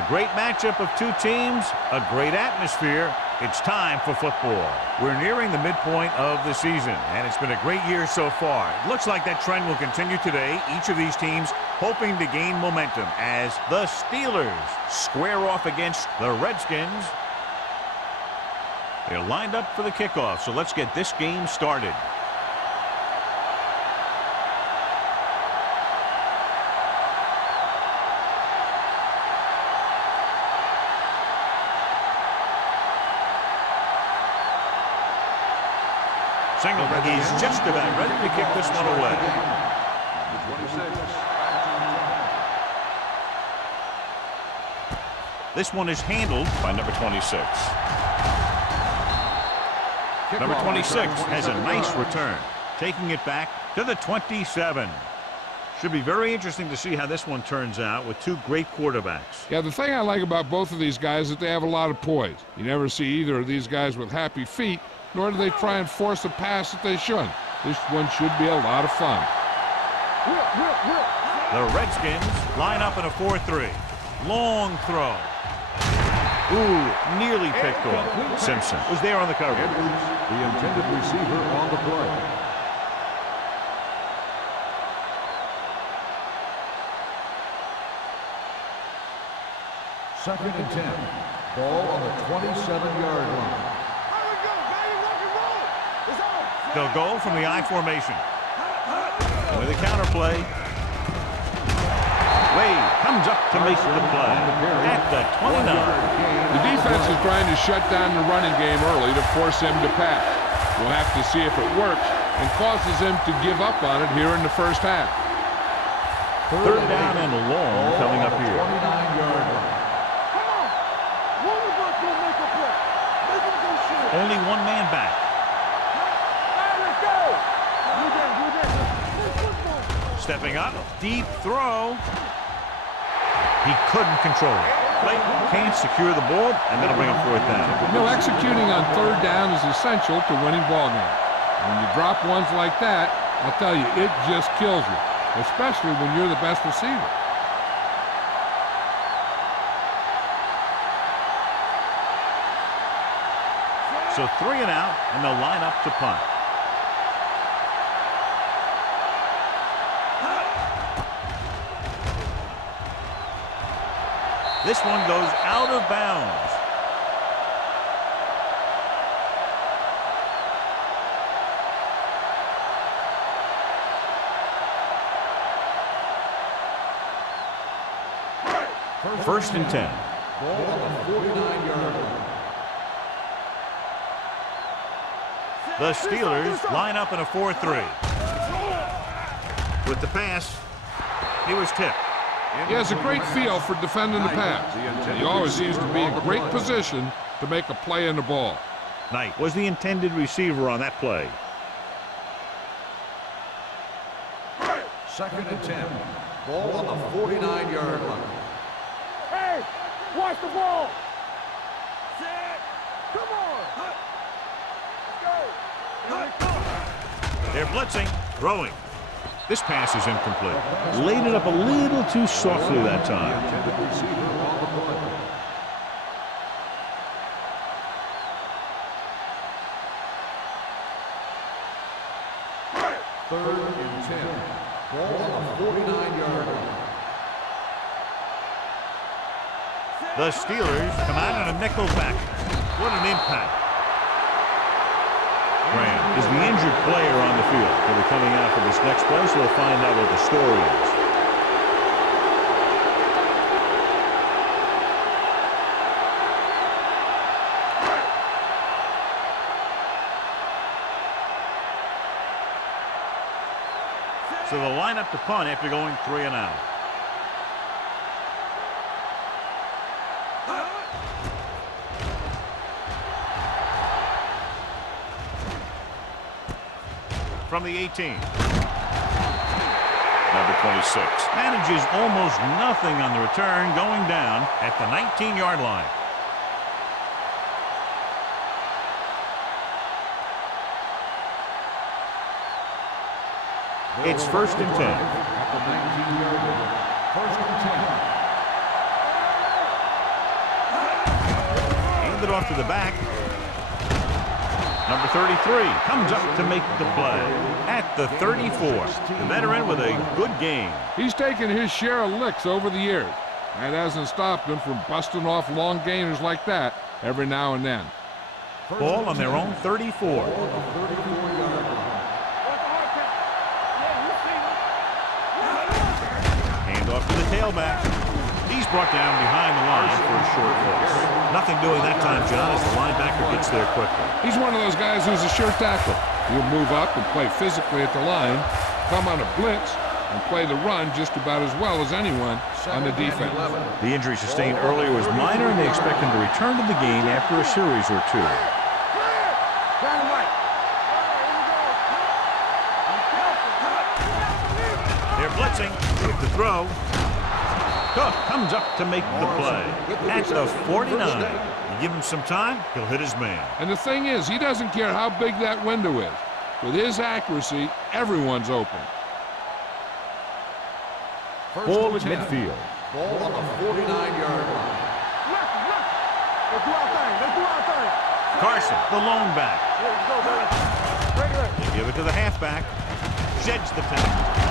A great matchup of two teams, a great atmosphere. It's time for football. We're nearing the midpoint of the season, and it's been a great year so far. It looks like that trend will continue today. Each of these teams hoping to gain momentum as the Steelers square off against the Redskins. They're lined up for the kickoff, so let's get this game started. He's just about ready to kick this one away. This one is handled by number 26. Number 26 has a nice return, taking it back to the 27. Should be very interesting to see how this one turns out with two great quarterbacks. Yeah, the thing I like about both of these guys is that they have a lot of poise. You never see either of these guys with happy feet, nor do they try and force a pass that they shouldn't. This one should be a lot of fun. The Redskins line up in a 4-3. Long throw. Ooh, nearly picked off. Simpson was there on the coverage. The intended receiver on the play. Second and 10. Ball on the 27-yard line. They'll go from the I formation. With a counter play. Wade comes up to make the play at the 29. The defense is trying to shut down the running game early to force him to pass. We'll have to see if it works and causes him to give up on it here in the first half. Third down and long coming up here. 29-yard line. Only one man back. Stepping up, deep throw. He couldn't control it. Clayton can't secure the ball, and that'll bring him fourth down. You know, executing on third down is essential to winning ball games. When you drop ones like that, I'll tell you, it just kills you, especially when you're the best receiver. So 3 and out, and they'll line up to punt. This one goes out of bounds. First and 10. Ball on the 49-yard line. The Steelers line up in a 4-3. With the pass, he was tipped. He has a great feel for defending the pass. He always seems to be in great position to make a play in the ball. Knight was the intended receiver on that play. Second and 10. Ball on the 49-yard line. Hey, watch the ball. Come on. Let's go. They're blitzing, throwing. This pass is incomplete. Laid it up a little too softly that time. Intended receiver on the play. Third and 10. Ball on the 49-yard line. The Steelers come out in a nickel back. What an impact. Graham is the injured player on the field. He'll be coming out for this next play, so we'll find out what the story is. So they'll line up to punt after going 3 and out. From the 18. Number 26 manages almost nothing on the return, going down at the 19-yard line. It's first and 10. At the 19-yard line. First and 10. Hand it off to the back. Number 33 comes up to make the play at the 34. The veteran with a good game. He's taken his share of licks over the years. That hasn't stopped him from busting off long gainers like that every now and then. Ball on their own 34. Hand off to the tailback. He's brought down behind the line for a short loss. Nothing doing that time, John, as the linebacker gets there quickly. He's one of those guys who's a sure tackle. He'll move up and play physically at the line, come on a blitz, and play the run just about as well as anyone on the defense. The injury sustained earlier was minor, and they expect him to return to the game after a series or two. They're blitzing. With the throw. Cook comes up to make the play at the 49. You give him some time, he'll hit his man. And the thing is, he doesn't care how big that window is. With his accuracy, everyone's open. Ball at midfield. Ball on the 49-yard line. Let's do our thing. Let's do our thing. Carson, the lone back. Let's go, baby. They give it to the halfback. Sheds the tackle.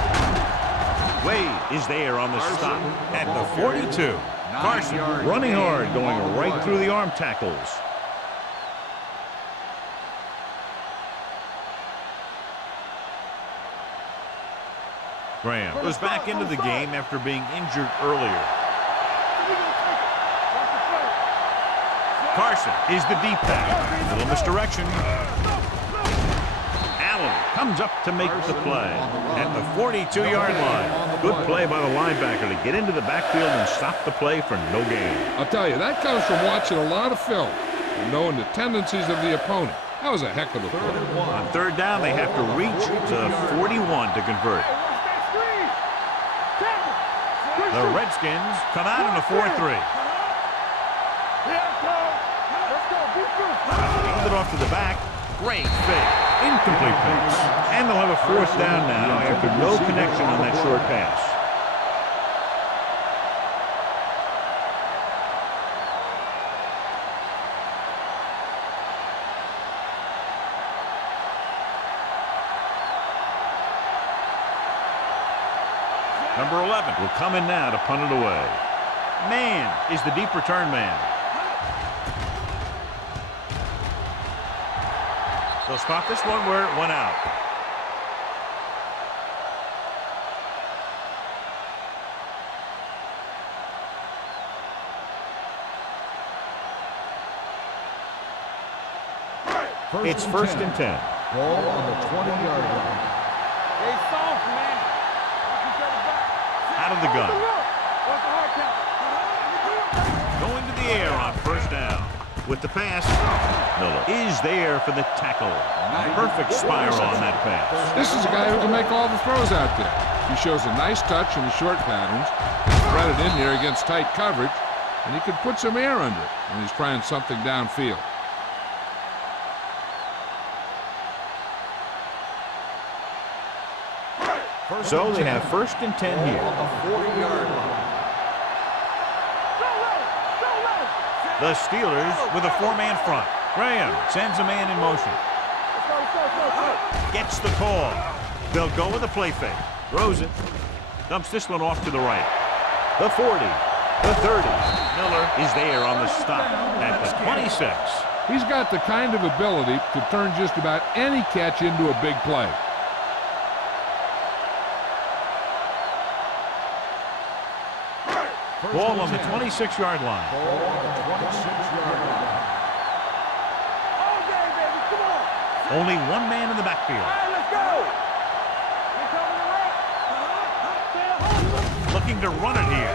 Wade is there on the stop at the 42. Carson running hard, going right through the arm tackles. Graham goes back into the game after being injured earlier. Carson is the deep back. Little misdirection. Allen comes up to make the play at the 42-yard line. Good play by the linebacker to get into the backfield and stop the play for no gain. I'll tell you, that comes from watching a lot of film and knowing the tendencies of the opponent. That was a heck of a play. On third down, they have to reach the 41 to convert. The Redskins come out in a 4-3. Hand it off to the back. Great fake. Incomplete pass. And they'll have a fourth down now after no connection on that short pass. Number 11 will come in now to punt it away. Man is the deep return man. They'll spot this one where it went out. It's first and 10. Ball on the 20-yard line. Hey, soft, man. Out of the gun. Going to the air on first down. With the pass, Miller is there for the tackle. Perfect spiral on that pass. This is a guy who can make all the throws out there. He shows a nice touch in the short patterns, spread it in there against tight coverage, and he can put some air under it when he's trying something downfield. So they have first and 10 here. On the 40-yard line. The Steelers with a four-man front. Graham sends a man in motion. Gets the call. They'll go with a play fake. Throws it. Dumps this one off to the right. The 40. The 30. Miller is there on the stop at the 26. He's got the kind of ability to turn just about any catch into a big play. Ball on the 26-yard line. Ball on the 26-yard line. Only one man in the backfield. Looking to run it here.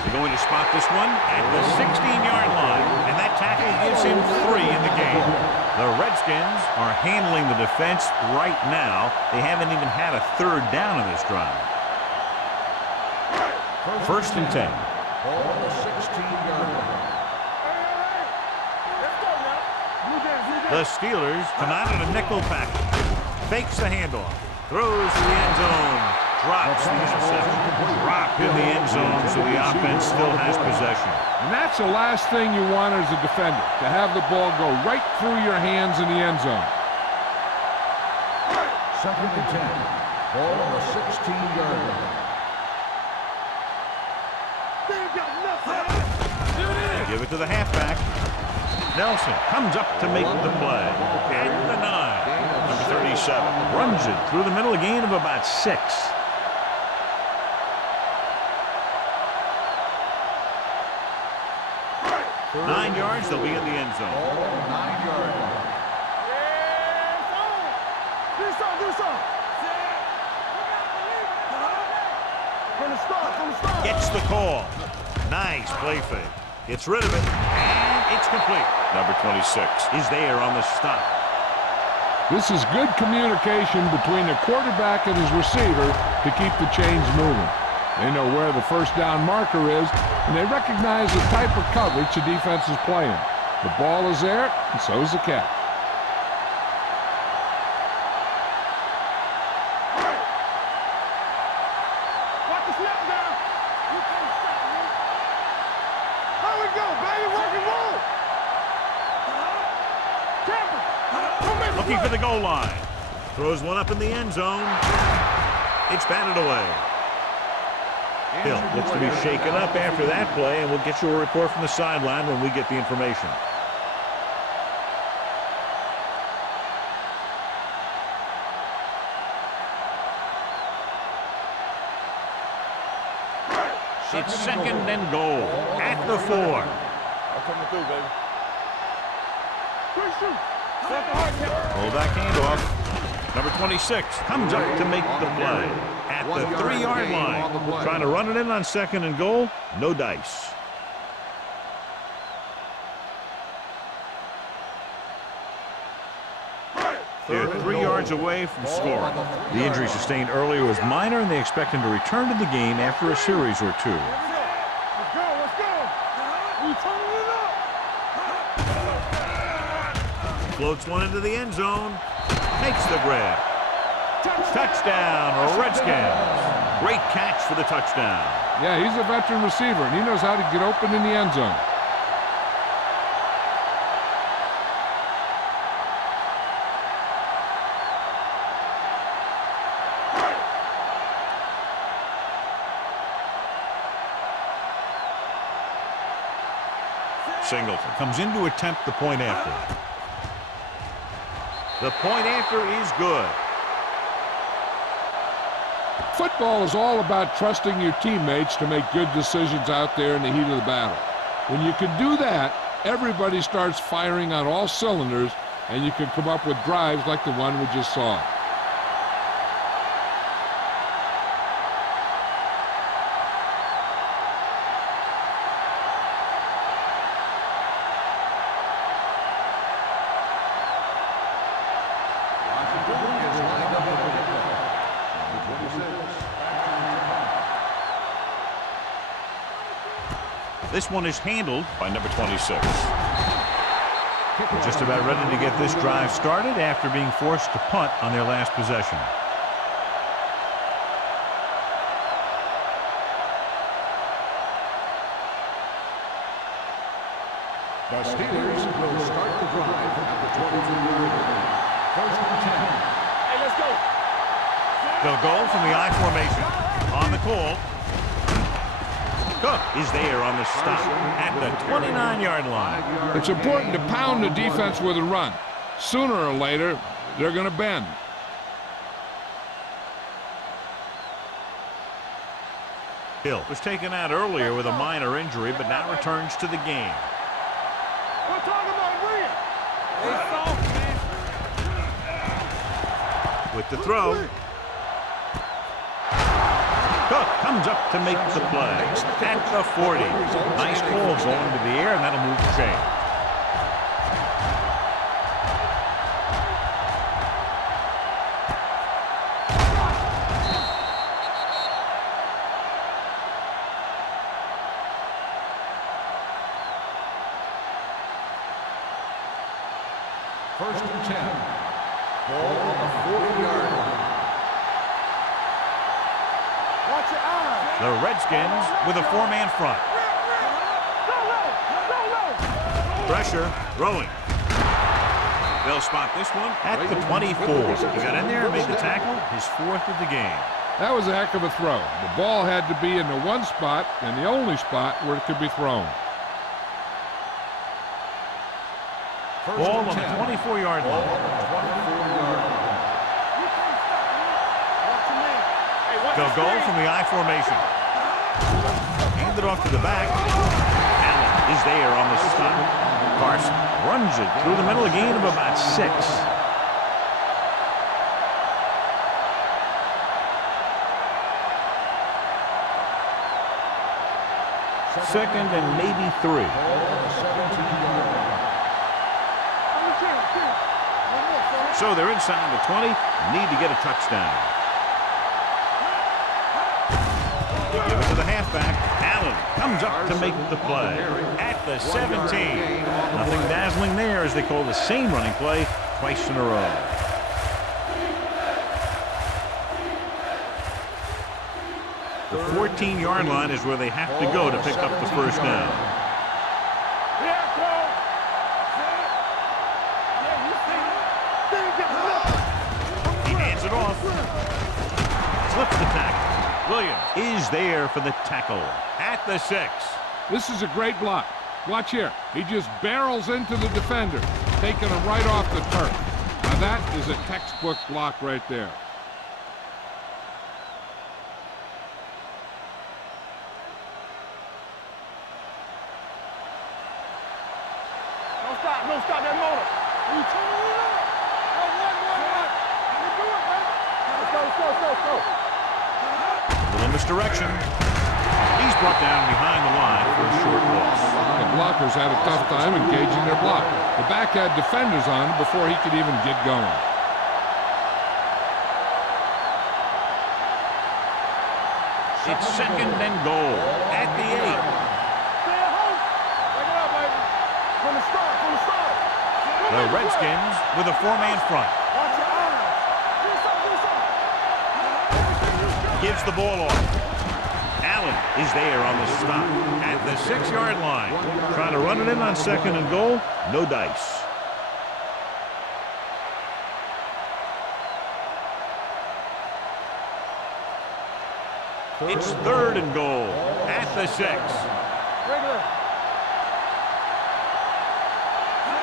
They're going to spot this one at the 16-yard line, and that tackle gives him 3 in the game. The Redskins are handling the defense right now. They haven't even had a third down in this drive. First and 10. Ball on the 16-yard line. The Steelers come out in a nickel package. Fakes the handoff. Throws to the end zone. Drops the interception. Dropped in the end zone, so the offense still has possession. And that's the last thing you want as a defender, to have the ball go right through your hands in the end zone. 2nd and 10. Ball on the 16-yard line. Give it to the halfback. Nelson comes up to make the play. And the 9. Number 37 runs it through the middle, a gain of about 6. Third 9 yards, they'll be in the end zone. Ball on the 9-yard line. From the start. Gets the call. Nice play fake. Gets rid of it, and it's complete. Number 26 is there on the stop. This is good communication between the quarterback and his receiver to keep the chains moving. They know where the first down marker is, and they recognize the type of coverage the defense is playing. The ball is there, and so is the catch. Watch the snap down. You can't stop me. How we go, baby? Rock and roll. Camper. Looking for the goal line. Throws one up in the end zone. It's batted away. Hill looks to be shaken up after that play, and we'll get you a report from the sideline when we get the information. It's 2nd and goal at the 4. I'm coming through, baby. Quick shoot. Pull that handoff. Number 26 comes up to make the play at the 3-yard line. Trying to run it in on 2nd and goal. No dice. They're 3 yards away from scoring. The injury sustained earlier was minor, and they expect him to return to the game after a series or 2. Let's go. Let's go. We turning it up. Floats one into the end zone. Makes the grab. Touchdown, Redskins. Great catch for the touchdown. Yeah, he's a veteran receiver, and he knows how to get open in the end zone. Singleton comes in to attempt the point after. The point after is good. Football is all about trusting your teammates to make good decisions out there in the heat of the battle. When you can do that, everybody starts firing on all cylinders, and you can come up with drives like the one we just saw. This one is handled by number 26. They're just about ready to get this drive started after being forced to punt on their last possession. The Steelers will start the drive at the 23-yard line. 1st and 10. Hey, let's go. They'll go from the I formation. On the call. Cook is there on the stop at the 29-yard line. It's important to pound the defense with a run. Sooner or later, they're going to bend. Hill was taken out earlier with a minor injury, but now returns to the game. We're talking about William. With the throw. Cook comes up to make the play at the 40. Nice ball going to the air, and that'll move the chain. First and 10. Ball on the 40-yard line. Watch your eyes. The Redskins with a 4-man front. Go, Pressure, throwing. They'll spot this one at the 24. He got in there and made the tackle, his 4th of the game. That was a heck of a throw. The ball had to be in the one spot and the only spot where it could be thrown. Ball on the 24-yard line. They'll go from the I formation. Hand it off to the back. Allen is there on the stop. Carson runs it through the middle, a gain of about 6. Second and maybe 3. So they're inside the 20. Need to get a touchdown. They give it to the halfback. Allen comes up to make the play at the 17. Nothing dazzling there as they call the same running play twice in a row. The 14-yard line is where they have to go to pick up the first down. He hands it off. Slips the tackle. Williams is there for the tackle at the 6. This is a great block. Watch here. He just barrels into the defender, taking him right off the turf. Now that is a textbook block right there. Don't stop that motor. You turn it up. Run. You do it, man. Let's go. Little misdirection. He's brought down behind the line for a short loss. The blockers had a tough time engaging their block. The back had defenders on him before he could even get going. It's second and goal at the 8. Stay at home. Bring it up, baby. From the start. The Redskins with a 4-man front. Watch your eyes. Do something. Gives the ball off. Allen is there on the stop at the 6-yard line. Trying to run it in on second and goal. No dice. It's third and goal at the 6. Regular.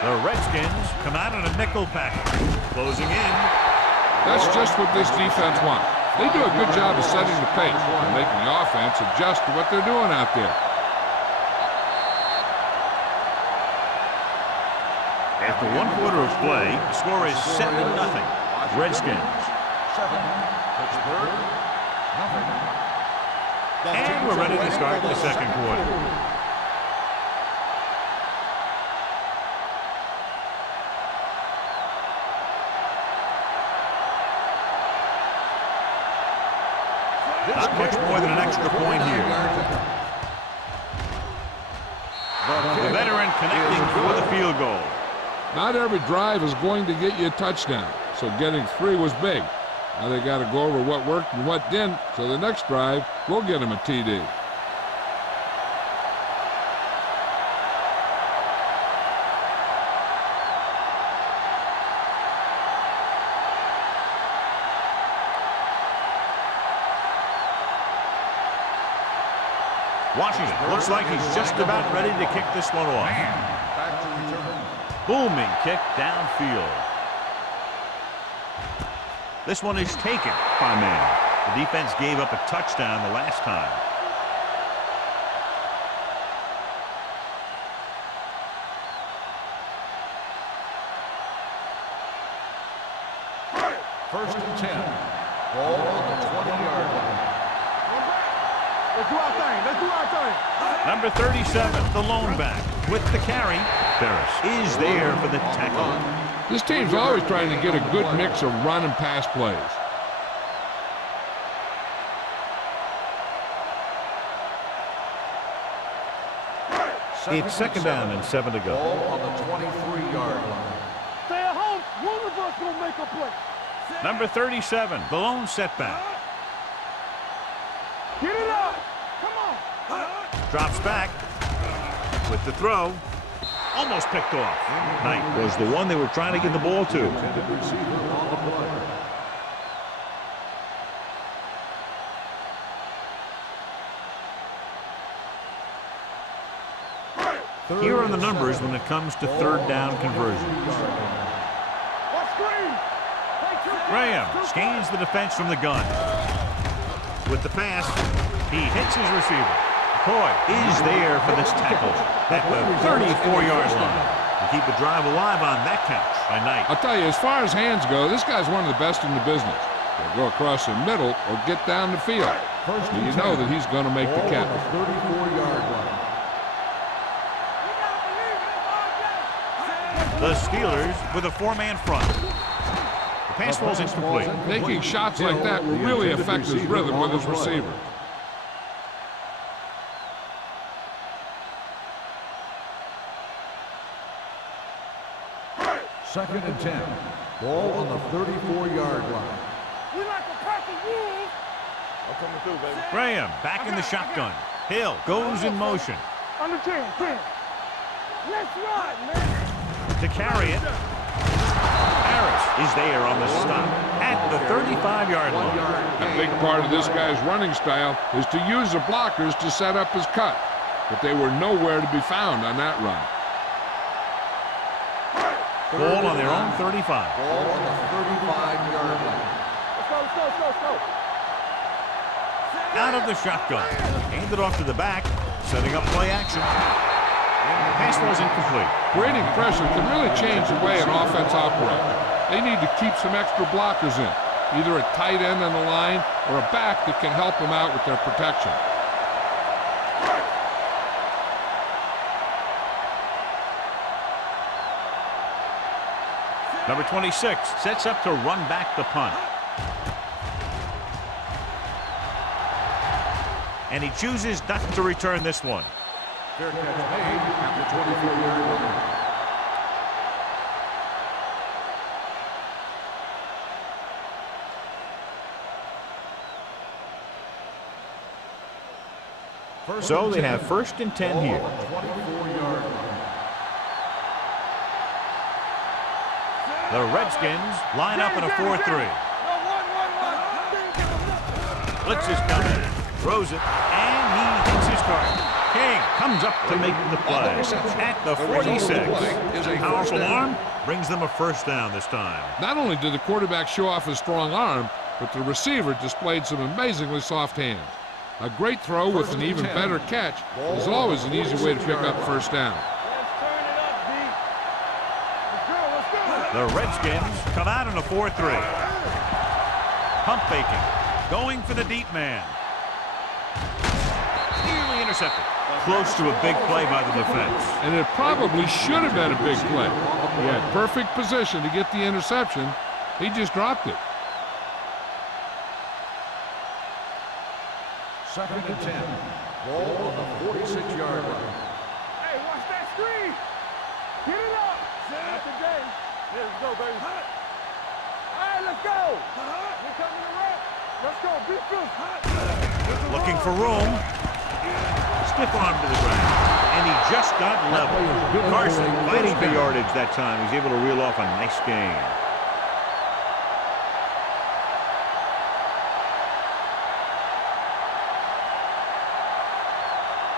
The Redskins come out in a nickel package. Closing in. That's just what this defense wants. They do a good job of setting the pace and making the offense adjust to what they're doing out there. After 1 quarter of play, the score is 7-0. Redskins. 7. Pittsburgh. 0. And we're ready to start the second quarter. Not much more than an extra point here. The veteran connecting for the field goal. Not every drive is going to get you a touchdown, so getting 3 was big. Now they got to go over what worked and what didn't, so the next drive will get them a TD. Washington looks like he's just about ready to kick this one off. Back to return. Booming kick downfield. This one is taken by man. The defense gave up a touchdown the last time. First and 10. Ball on the 20-yard line. Let's do our thing. Number 37, the lone back with the carry. Ferris is there for the tackle. This team's always trying to get a good mix of run and pass plays. It's second down and 7 to go. Ball on the 23-yard line. Stay at home. One of us gonna make a play. Number 37, the lone setback. Get it up. Come on. Drops back with the throw. Almost picked off. Knight was the one they were trying to get the ball to. Intended receiver on the play. Here are the numbers when it comes to third down conversions. Graham scans the defense from the gun. With the pass, he hits his receiver. McCoy is there for this tackle at the 34-yard line. To keep the drive alive on that count by Knight. I'll tell you, as far as hands go, this guy's one of the best in the business. He'll go across the middle or get down the field. So you know that he's going to make the catch. 34-yard line. The Steelers with a four-man front. The pass falls incomplete. Making shots like that will really affect his rhythm with his receiver. Second and 10. Ball on the 34-yard line. We like to practice rules. I'm coming through, baby. Graham back in the shotgun. Hill goes in motion. Under 10, 10. Let's ride, man. To carry it. Harris is there on the stop at the 35-yard line. A big part of this guy's running style is to use the blockers to set up his cut. But they were nowhere to be found on that run. Ball on their own 35. Ball on the 35-yard line. Let's go, let's go, let's go, let's go. Out of the shotgun. Handed off to the back. Setting up play action. Pass ball is incomplete. Creating pressure can really change the way an offense operates. They need to keep some extra blockers in, either a tight end on the line or a back that can help them out with their protection. Number 26 sets up to run back the punt. And he chooses not to return this one. Fair catch made at the 24-yard line. So they have first and 10 here. 24-yard line. The Redskins line up in a 4-3. Blitz is coming. Throws it, and he hits his target. King comes up to make the play at the 46. A powerful arm brings them a first down this time. Not only did the quarterback show off his strong arm, but the receiver displayed some amazingly soft hands. A great throw with an even better catch is always an easy way to pick up first down. The Redskins come out in a 4-3. Pump faking. Going for the deep man. Nearly intercepted. Close to a big play by the defense. And it probably should have been a big play. He had perfect position to get the interception. He just dropped it. Second and 10. Ball on the 46-yard line. Hey, watch that screen. Get it up. Not today. Let's go, baby. All right, let's go. We're coming to rock. Let's go. Beat through. Looking for room. Stiff arm to the ground. And he just got level. Carson fighting for yardage that time. He's able to reel off a nice gain.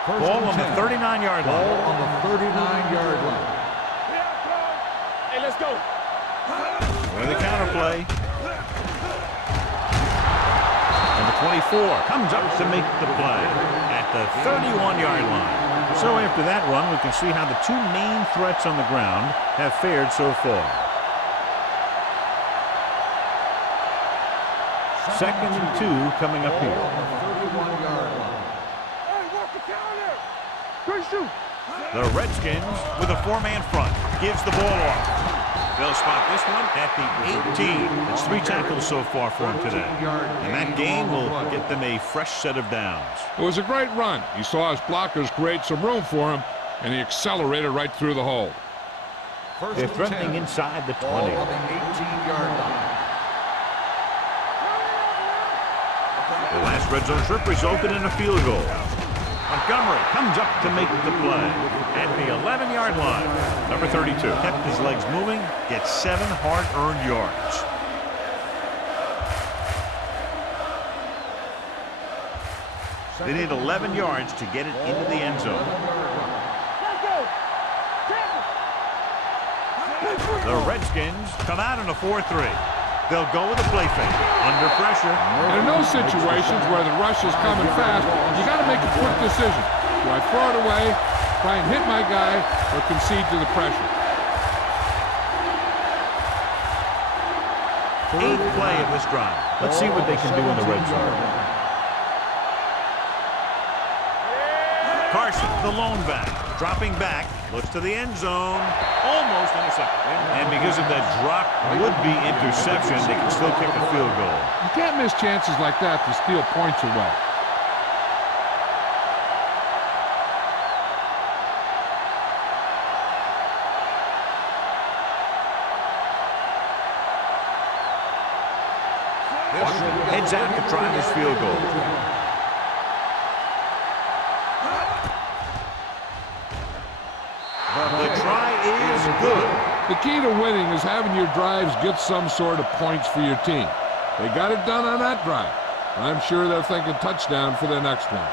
Ball on the 39-yard line. Ball on the 39-yard line. Hey, let's go. With a counter play. Number 24 comes up to make the play at the 31-yard line. So after that run, we can see how the two main threats on the ground have fared so far. Second and 2 coming up here. On the 31-yard line. Hey, walk the counter. Good shoot. The Redskins with a four-man front gives the ball off. They'll spot this one at the 18. It's 3 tackles so far for him today. And that gain will get them a fresh set of downs. It was a great run. He saw his blockers create some room for him, and he accelerated right through the hole. They're threatening inside the 20. Ball on the 18-yard line. The last red zone trip resulted in a field goal. Montgomery comes up to make the play at the 11-yard line. Number 32 kept his legs moving, gets 7 hard-earned yards. They need 11 yards to get it into the end zone. The Redskins come out in a 4-3. They'll go with a play fake. Under pressure. And in those situations where the rush is coming fast, you got to make a quick decision. Do I throw it away, try and hit my guy, or concede to the pressure? 8th play of this drive. Let's see what they can do in the red zone. Carson, the lone back, dropping back, looks to the end zone, almost intercepted. And because of that drop would-be interception, they can still kick a field goal. You can't miss chances like that to steal points away. Heads out to try this field goal. The try is good. The key to winning is having your drives get some sort of points for your team. They got it done on that drive. I'm sure they're thinking touchdown for their next one.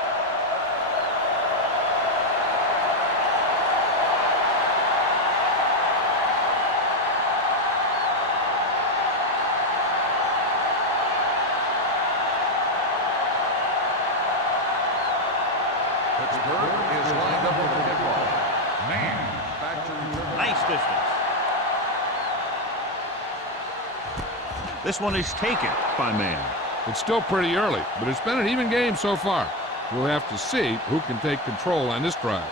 Pittsburgh is lined up with the kickoff. Man, back to return. Nice distance. This one is taken by man. It's still pretty early, but it's been an even game so far. We'll have to see who can take control on this drive.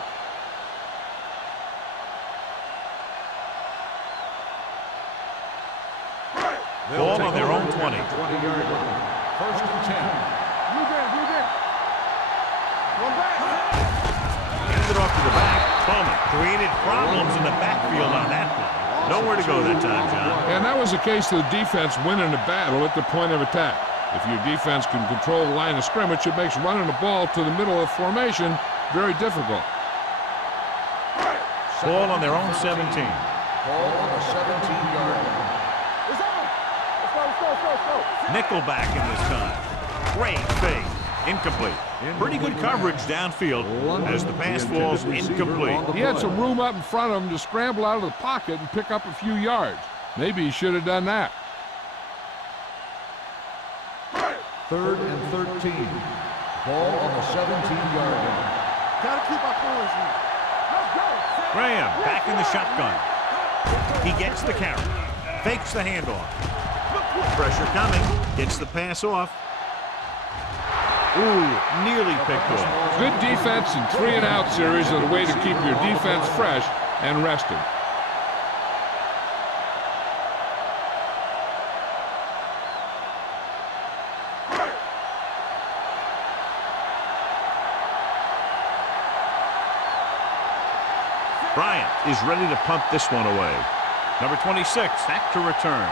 Ball on their own 20. 20-yard line. 1st and 10. Blue game. One back. Hands it off to the back. Bowman created problems in the backfield on that play. Nowhere to go that time, John. And that was the case of the defense winning the battle at the point of attack. If your defense can control the line of scrimmage, it makes running the ball to the middle of formation very difficult. Ball on their own 17. Ball on the 17-yard line. It's on. Let's go. Nickelback in this time. Great fake. Incomplete. Pretty good coverage downfield as the pass falls incomplete. He had some room up in front of him to scramble out of the pocket and pick up a few yards. Maybe he should have done that. 3rd and 13. Ball on the 17-yard line. Gotta keep our points in. Let's go. Graham back in the shotgun. He gets the carry. Fakes the handoff. Pressure coming. Gets the pass off. Ooh, nearly picked off. Good defense and 3-and-out series are the way to keep your defense fresh and rested. Bryant is ready to punt this one away. Number 26 back to return.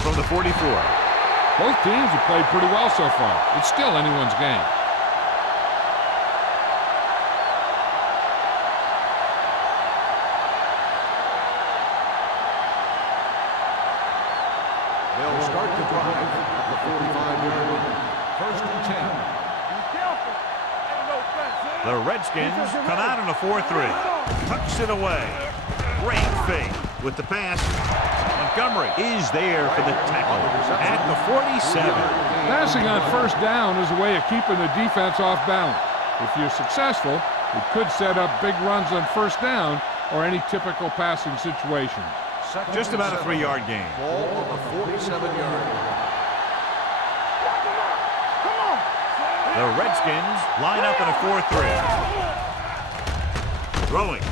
From the 44. Both teams have played pretty well so far. It's still anyone's game. They'll start the drive at the 45-yard line. 1st and 10. Be careful. Ain't no fence. The Redskins come out in a 4-3. Tucks it away. Great fake with the pass. Montgomery is there for the tackle at the 47. Passing on 1st down is a way of keeping the defense off balance. If you're successful, it could set up big runs on 1st down or any typical passing situation. Just about a 3-yard gain. Ball on the 47-yard line. The Redskins line up in a 4-3. Throwing.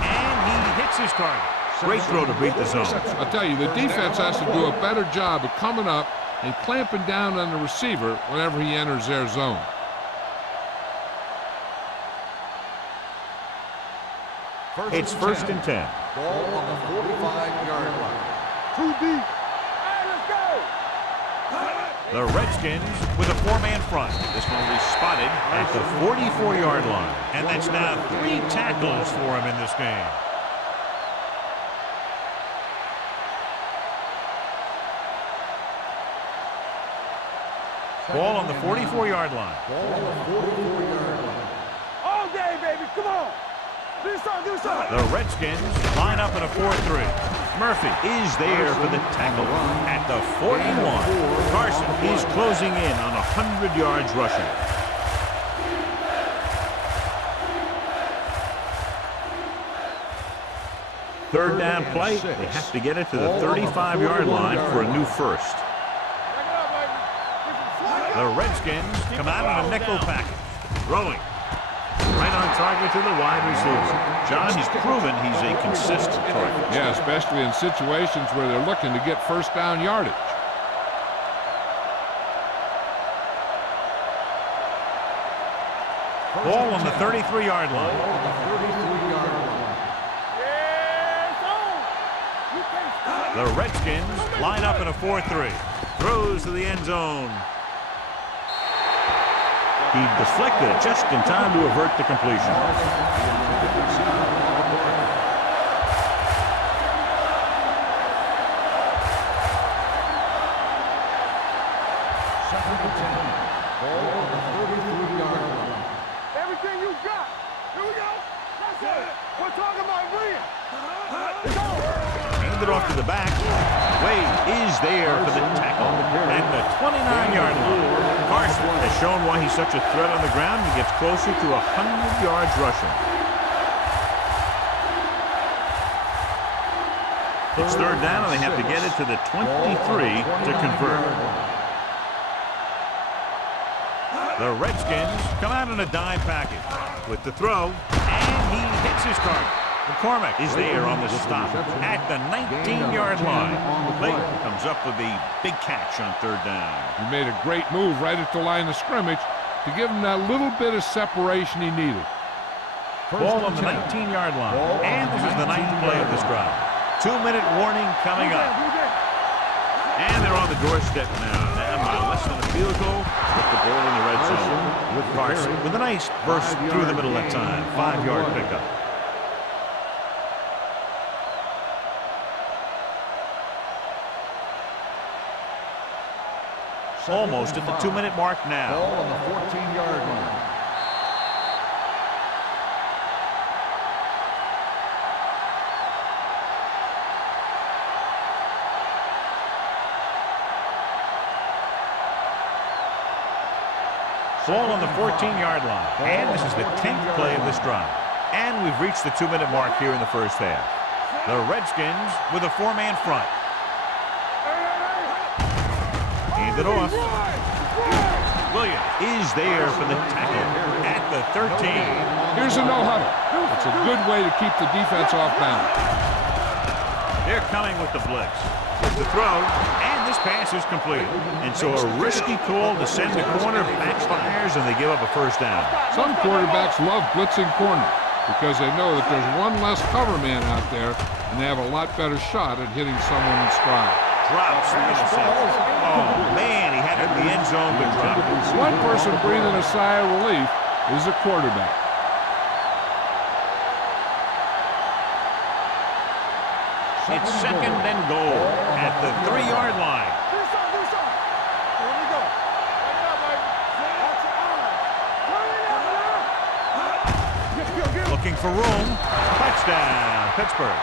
And he hits his target. Great throw to beat the zone. I'll tell you, the defense has to do a better job of coming up and clamping down on the receiver whenever he enters their zone. It's 1st and 10. Ball on the 45-yard line. Too deep. The Redskins with a 4-man front. This one will be spotted at the 44-yard line. And that's now 3 tackles for him in this game. Ball on the 44-yard line. All day, baby. Come on. Do something. The Redskins line up in a 4-3. Murphy is there for the tackle at the 41. Carson is closing in on 100 yards rushing. Third down play. They have to get it to the 35-yard line for a new first. The Redskins come out in a nickel package. Throwing. Right on target to the wide receiver. John, he's proven he's a consistent target. Yeah, especially in situations where they're looking to get first down yardage. Ball on the 33-yard line. The Redskins line up in a 4-3. Throws to the end zone. He deflected it just in time to avert the completion. Everything you got. Here we go. That's it. We're talking about William. Hand it off to the back. Wade is there for the tackle at the 29-yard line. Carson has shown why he's such a threat on the ground. He gets closer to 100 yards rushing. It's third down, and they have to get it to the 23 to convert. The Redskins come out in a dime package with the throw, and he hits his target. McCormick is there on the stop at the 19-yard line. Clayton comes up with a big catch on third down. He made a great move right at the line of scrimmage to give him that little bit of separation he needed. Ball on the 19-yard line. And this is the 9th play of this drive. 2-minute warning coming up. And they're on the doorstep now. Down by less than a field goal with the ball in the red zone. With Carson with a nice burst through the middle that time. 5-yard pickup. Almost at the 2-minute mark now. Ball on the 14-yard line. Ball on the 14-yard line. And this is the 10th play of this drive. And we've reached the 2-minute mark here in the first half. The Redskins with a 4-man front. Hand it off. Williams is there for the tackle at the 13. Here's a no-huddle. It's a good way to keep the defense off balance. They're coming with the blitz. The throw, and this pass is complete. And so a risky call to send the corner backfires, and they give up a first down. Some quarterbacks love blitzing corner because they know that there's one less cover man out there, and they have a lot better shot at hitting someone in stride. Drops the interception. Oh, man, he had it in the end zone, but dropped it. One person breathing a sigh of relief is the quarterback. It's second and goal at the 3-yard line. Looking for room. Touchdown, Pittsburgh.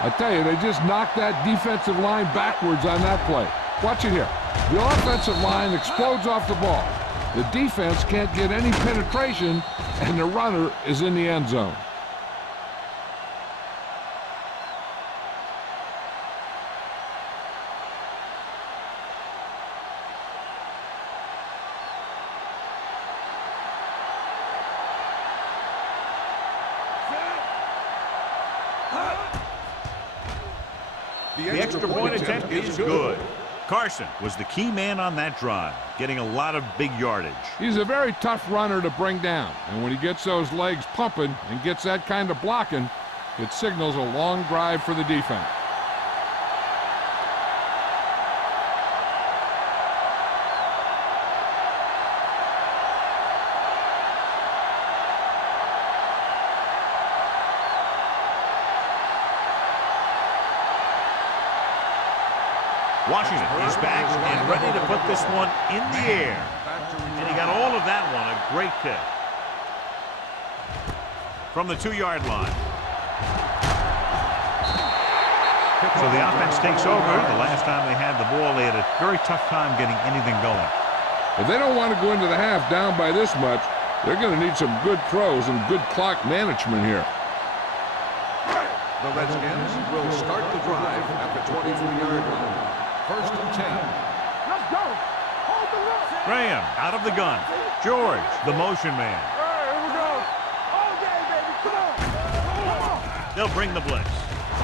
I tell you, they just knocked that defensive line backwards on that play. Watch it here. The offensive line explodes off the ball. The defense can't get any penetration, and the runner is in the end zone. The extra point attempt is good. Carson was the key man on that drive, getting a lot of big yardage. He's a very tough runner to bring down, and when he gets those legs pumping and gets that kind of blocking, it signals a long drive for the defense. Washington is back and ready to put this one in the air. And he got all of that one. A great kick. From the 2-yard line. So the offense takes over. The last time they had the ball, they had a very tough time getting anything going. If they don't want to go into the half down by this much, they're going to need some good throws and good clock management here. The Redskins will start the drive at the 23-yard line. 1st and 10. Let's go. Hold the look. Graham out of the gun. George, the motion man. All right, here we go. All day, baby. Come on. Come on. They'll bring the blitz.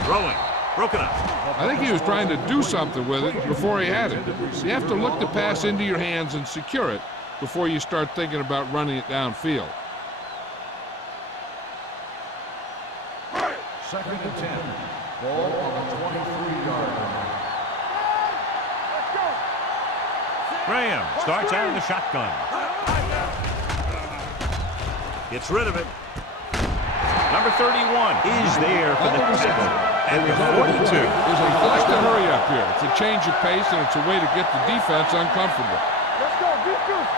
Throwing. Broken up. I think he was trying to do something with it before he had it. You have to look the pass into your hands and secure it before you start thinking about running it downfield. 2nd and 10. Ball on the 23-yard line. Let's go. Graham starts out in the shotgun. Gets rid of it. Number 31 is there for the tackle at the 42. There's a lot to hurry up here. It's a change of pace, and it's a way to get the defense uncomfortable. Let's go. Defense.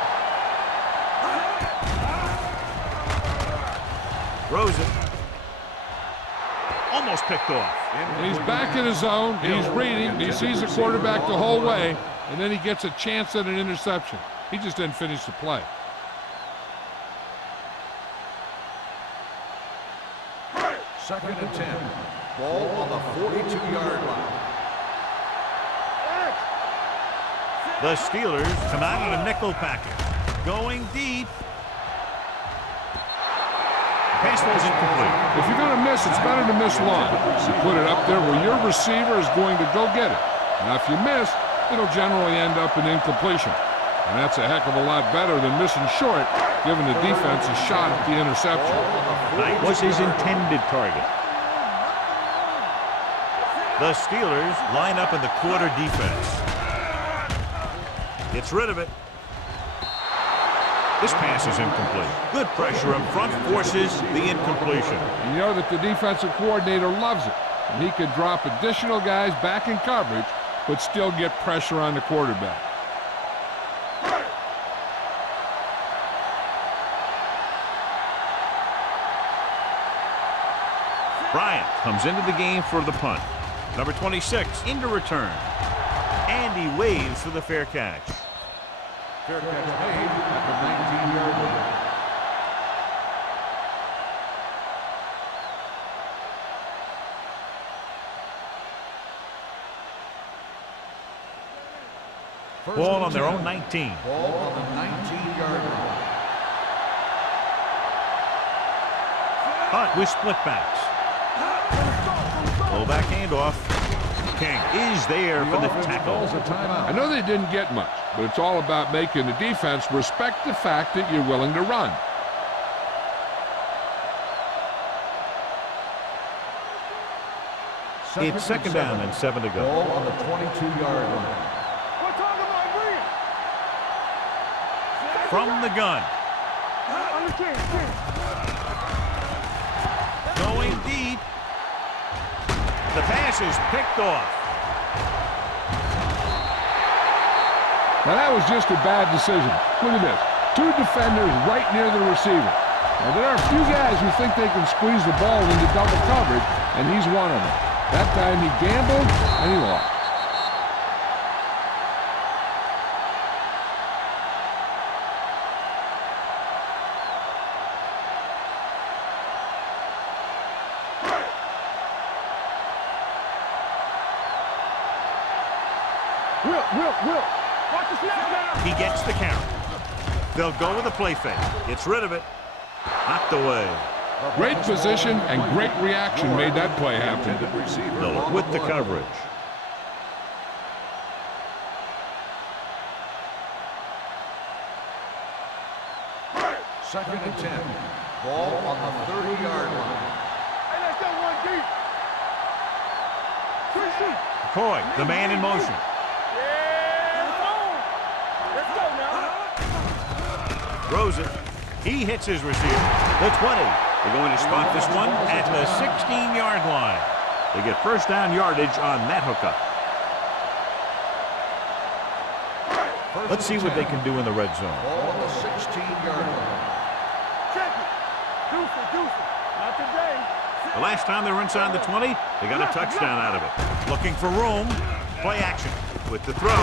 Throws it. Almost picked off. He's back in his zone. He's reading. He sees the quarterback the whole way, and then he gets a chance at an interception. He just didn't finish the play. Second and 10. Ball on the 42-yard line. The Steelers come out in a nickel package. Going deep. Pass was incomplete. If you're going to miss, it's better to miss long. You put it up there where your receiver is going to go get it. Now, if you miss, it'll generally end up in incompletion. And that's a heck of a lot better than missing short, giving the defense a shot at the interception. That was his intended target. The Steelers line up in the quarter defense. Gets rid of it. This pass is incomplete. Good pressure up front forces the incompletion. You know that the defensive coordinator loves it. And he can drop additional guys back in coverage, but still get pressure on the quarterback. Bryant comes into the game for the punt. Number 26 into return. And he waves for the fair catch. Fair catch made at the 19-yard line. Ball on their own 19. Ball on the 19-yard line. Hunt with split backs. Fullback handoff. King is there for the tackle. I know they didn't get much, but it's all about making the defense respect the fact that you're willing to run. It's second down and 7 to go. Ball on the 22-yard line. What time am I bringing? From the gun. Going deep. The pass is picked off. Now that was just a bad decision. Look at this. Two defenders right near the receiver. Now there are a few guys who think they can squeeze the ball into double coverage, and he's one of them. That time he gambled, and he lost. Will. Watch the snap now. He gets the count. They'll go with a play fake. Gets rid of it. Knocked away. Great position and great reaction made that play happen. Miller with the coverage. Second and 10. Ball on the 30-yard line. Hey, let's go one deep. McCoy, the man in motion. Let's go now. Throws it. He hits his receiver. The 20. They're going to spot this one at the 16-yard line. They get first down yardage on that hookup. Let's see what they can do in the red zone. Ball on the 16-yard line. Check it. Deuce it. Not today. The last time they were inside the 20, they got a touchdown out of it. Looking for room. Play action with the throw.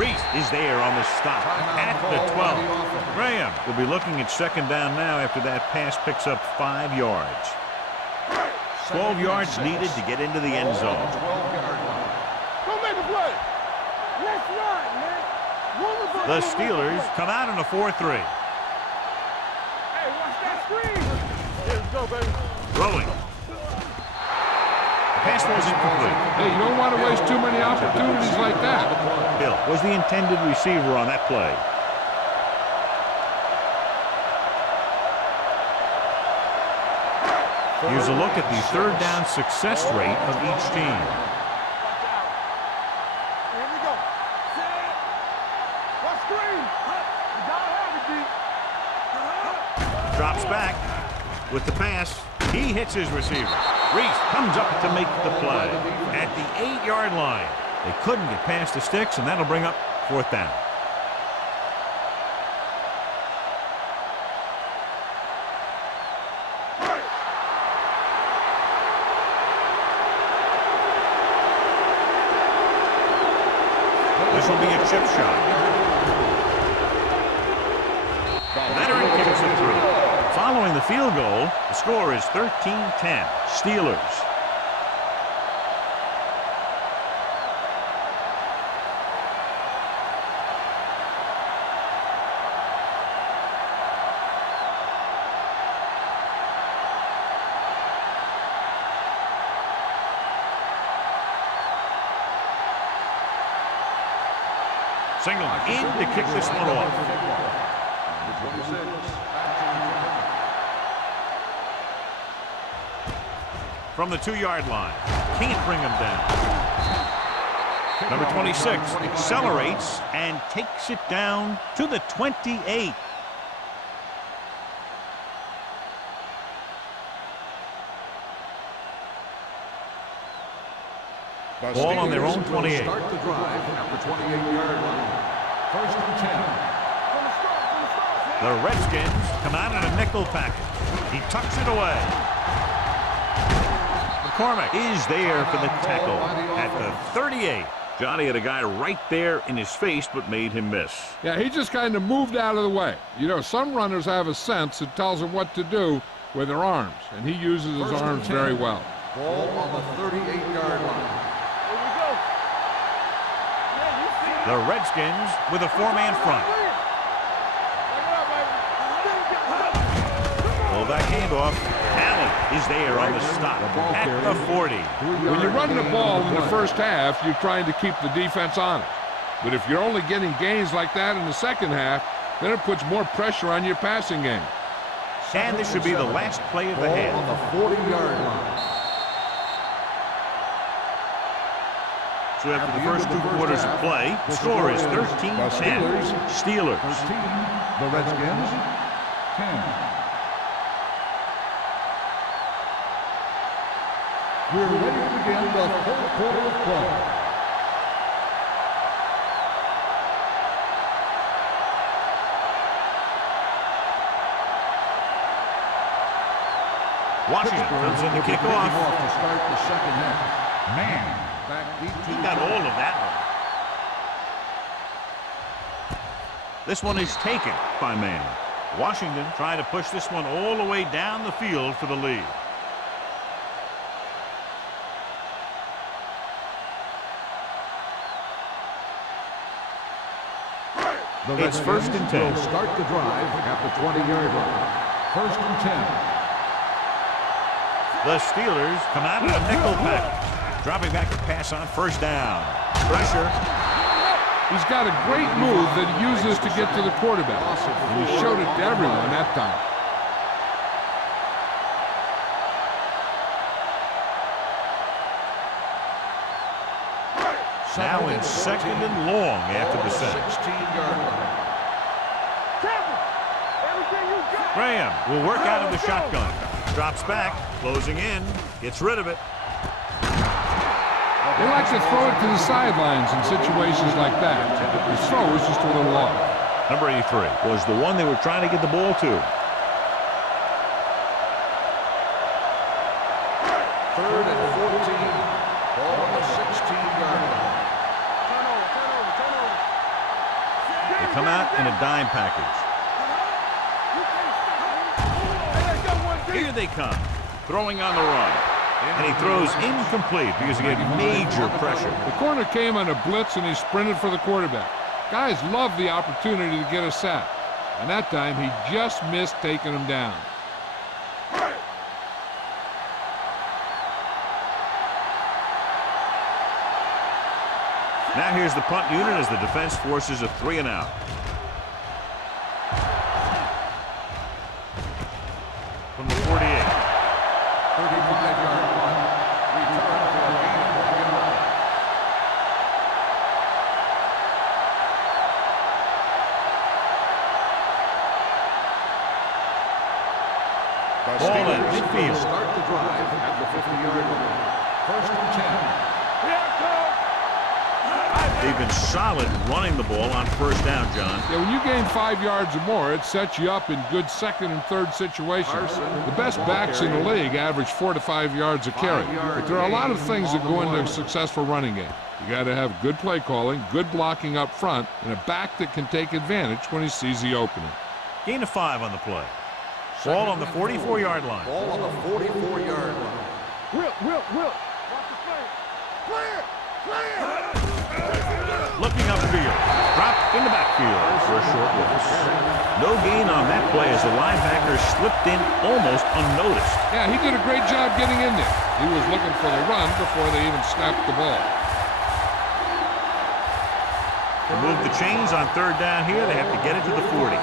Reese is there on the stop at the 12. Graham will be looking at second down now after that pass picks up 5 yards. 12 yards needed to get into the end zone. Go make a play. Let's run, man. The Steelers come out in a 4-3. Hey, watch that screen. Let's go, baby. Throwing. The pass was incomplete. Hey, you don't want to waste too many opportunities like that. Hill was the intended receiver on that play. Here's a look at the third down success rate of each team. Here we go. Set. Watch screen. You gotta have it, D. Drops back with the pass. He hits his receiver. Reese comes up to make the play at the 8-yard line. They couldn't get past the sticks, and that'll bring up 4th down. This will be a chip shot. Veteran kicks it through. Following the field goal, the score is 13-10. Steelers. Single in to kick this one off. From the 2-yard line. Can't bring him down. Number 26 accelerates and takes it down to the 28. Ball on their own 28. Start the drive at the 28-yard line. 1st and 10. The Redskins come out in a nickel package. He tucks it away. McCormick is there for the tackle at the 38. Johnny had a guy right there in his face but made him miss. Yeah, he just kind of moved out of the way. You know, some runners have a sense that tells them what to do with their arms, and he uses his arms very well. Ball on the 38-yard line. The Redskins with a 4-man front. Pull that handoff. Allen is there on the stop at the 40. When you're running the ball in the first half, you're trying to keep the defense on it. But if you're only getting gains like that in the second half, then it puts more pressure on your passing game. And this should be the last play of the half. On the 40-yard line. So after the first 2 quarters of play, the score is 13-10. Steelers. 13, the Redskins, 10. We're ready to begin the 4th quarter of play. Washington comes in to kick off. To start the second half. Man. Back deep to He got all of that one. This one is taken by man. Washington trying to push this one all the way down the field for the lead. It's 1st and 10. Will start the drive at the 20-yard line. 1st and 10. The Steelers come out in a nickel package. Dropping back to pass on 1st down. Pressure. He's got a great move that he uses to get to the quarterback. And he showed it to everyone that time. Now in 2nd and long after the set. 16-yard line. Graham will work out of the shotgun. Drops back, closing in, gets rid of it. They like to throw it to the sidelines in situations like that. His throw was just a little off. Number 83 was the one they were trying to get the ball to. Third and 14. Ball on the 16-yard line. Turnover. They come out in a dime package. Here they come, throwing on the run. And he throws incomplete because he had major pressure. The corner came on a blitz and he sprinted for the quarterback. Guys love the opportunity to get a sack. And that time he just missed taking him down. Now here's the punt unit as the defense forces a 3-and-out. From the 48. 35-yard punt. Return for a gain of 1 yard. Ball in midfield. Start the drive at the 50-yard line. First and 10. They've been solid running the ball on first down, John. Yeah, when you gain 5 yards or more, it sets you up in good second and third situations. The best backs in the league average 4 to 5 yards a carry. But there are a lot of things that go into a successful running game. You got to have good play calling, good blocking up front, and a back that can take advantage when he sees the opening. Gain of 5 on the play. Ball on the 44-yard line. Ball on the 44-yard line. Watch the play. Clear. Looking upfield. Dropped in the backfield for a short loss. No gain on that play as the linebacker slipped in almost unnoticed. Yeah, he did a great job getting in there. He was looking for the run before they even snapped the ball. To move the chains on third down here, they have to get it to the 40.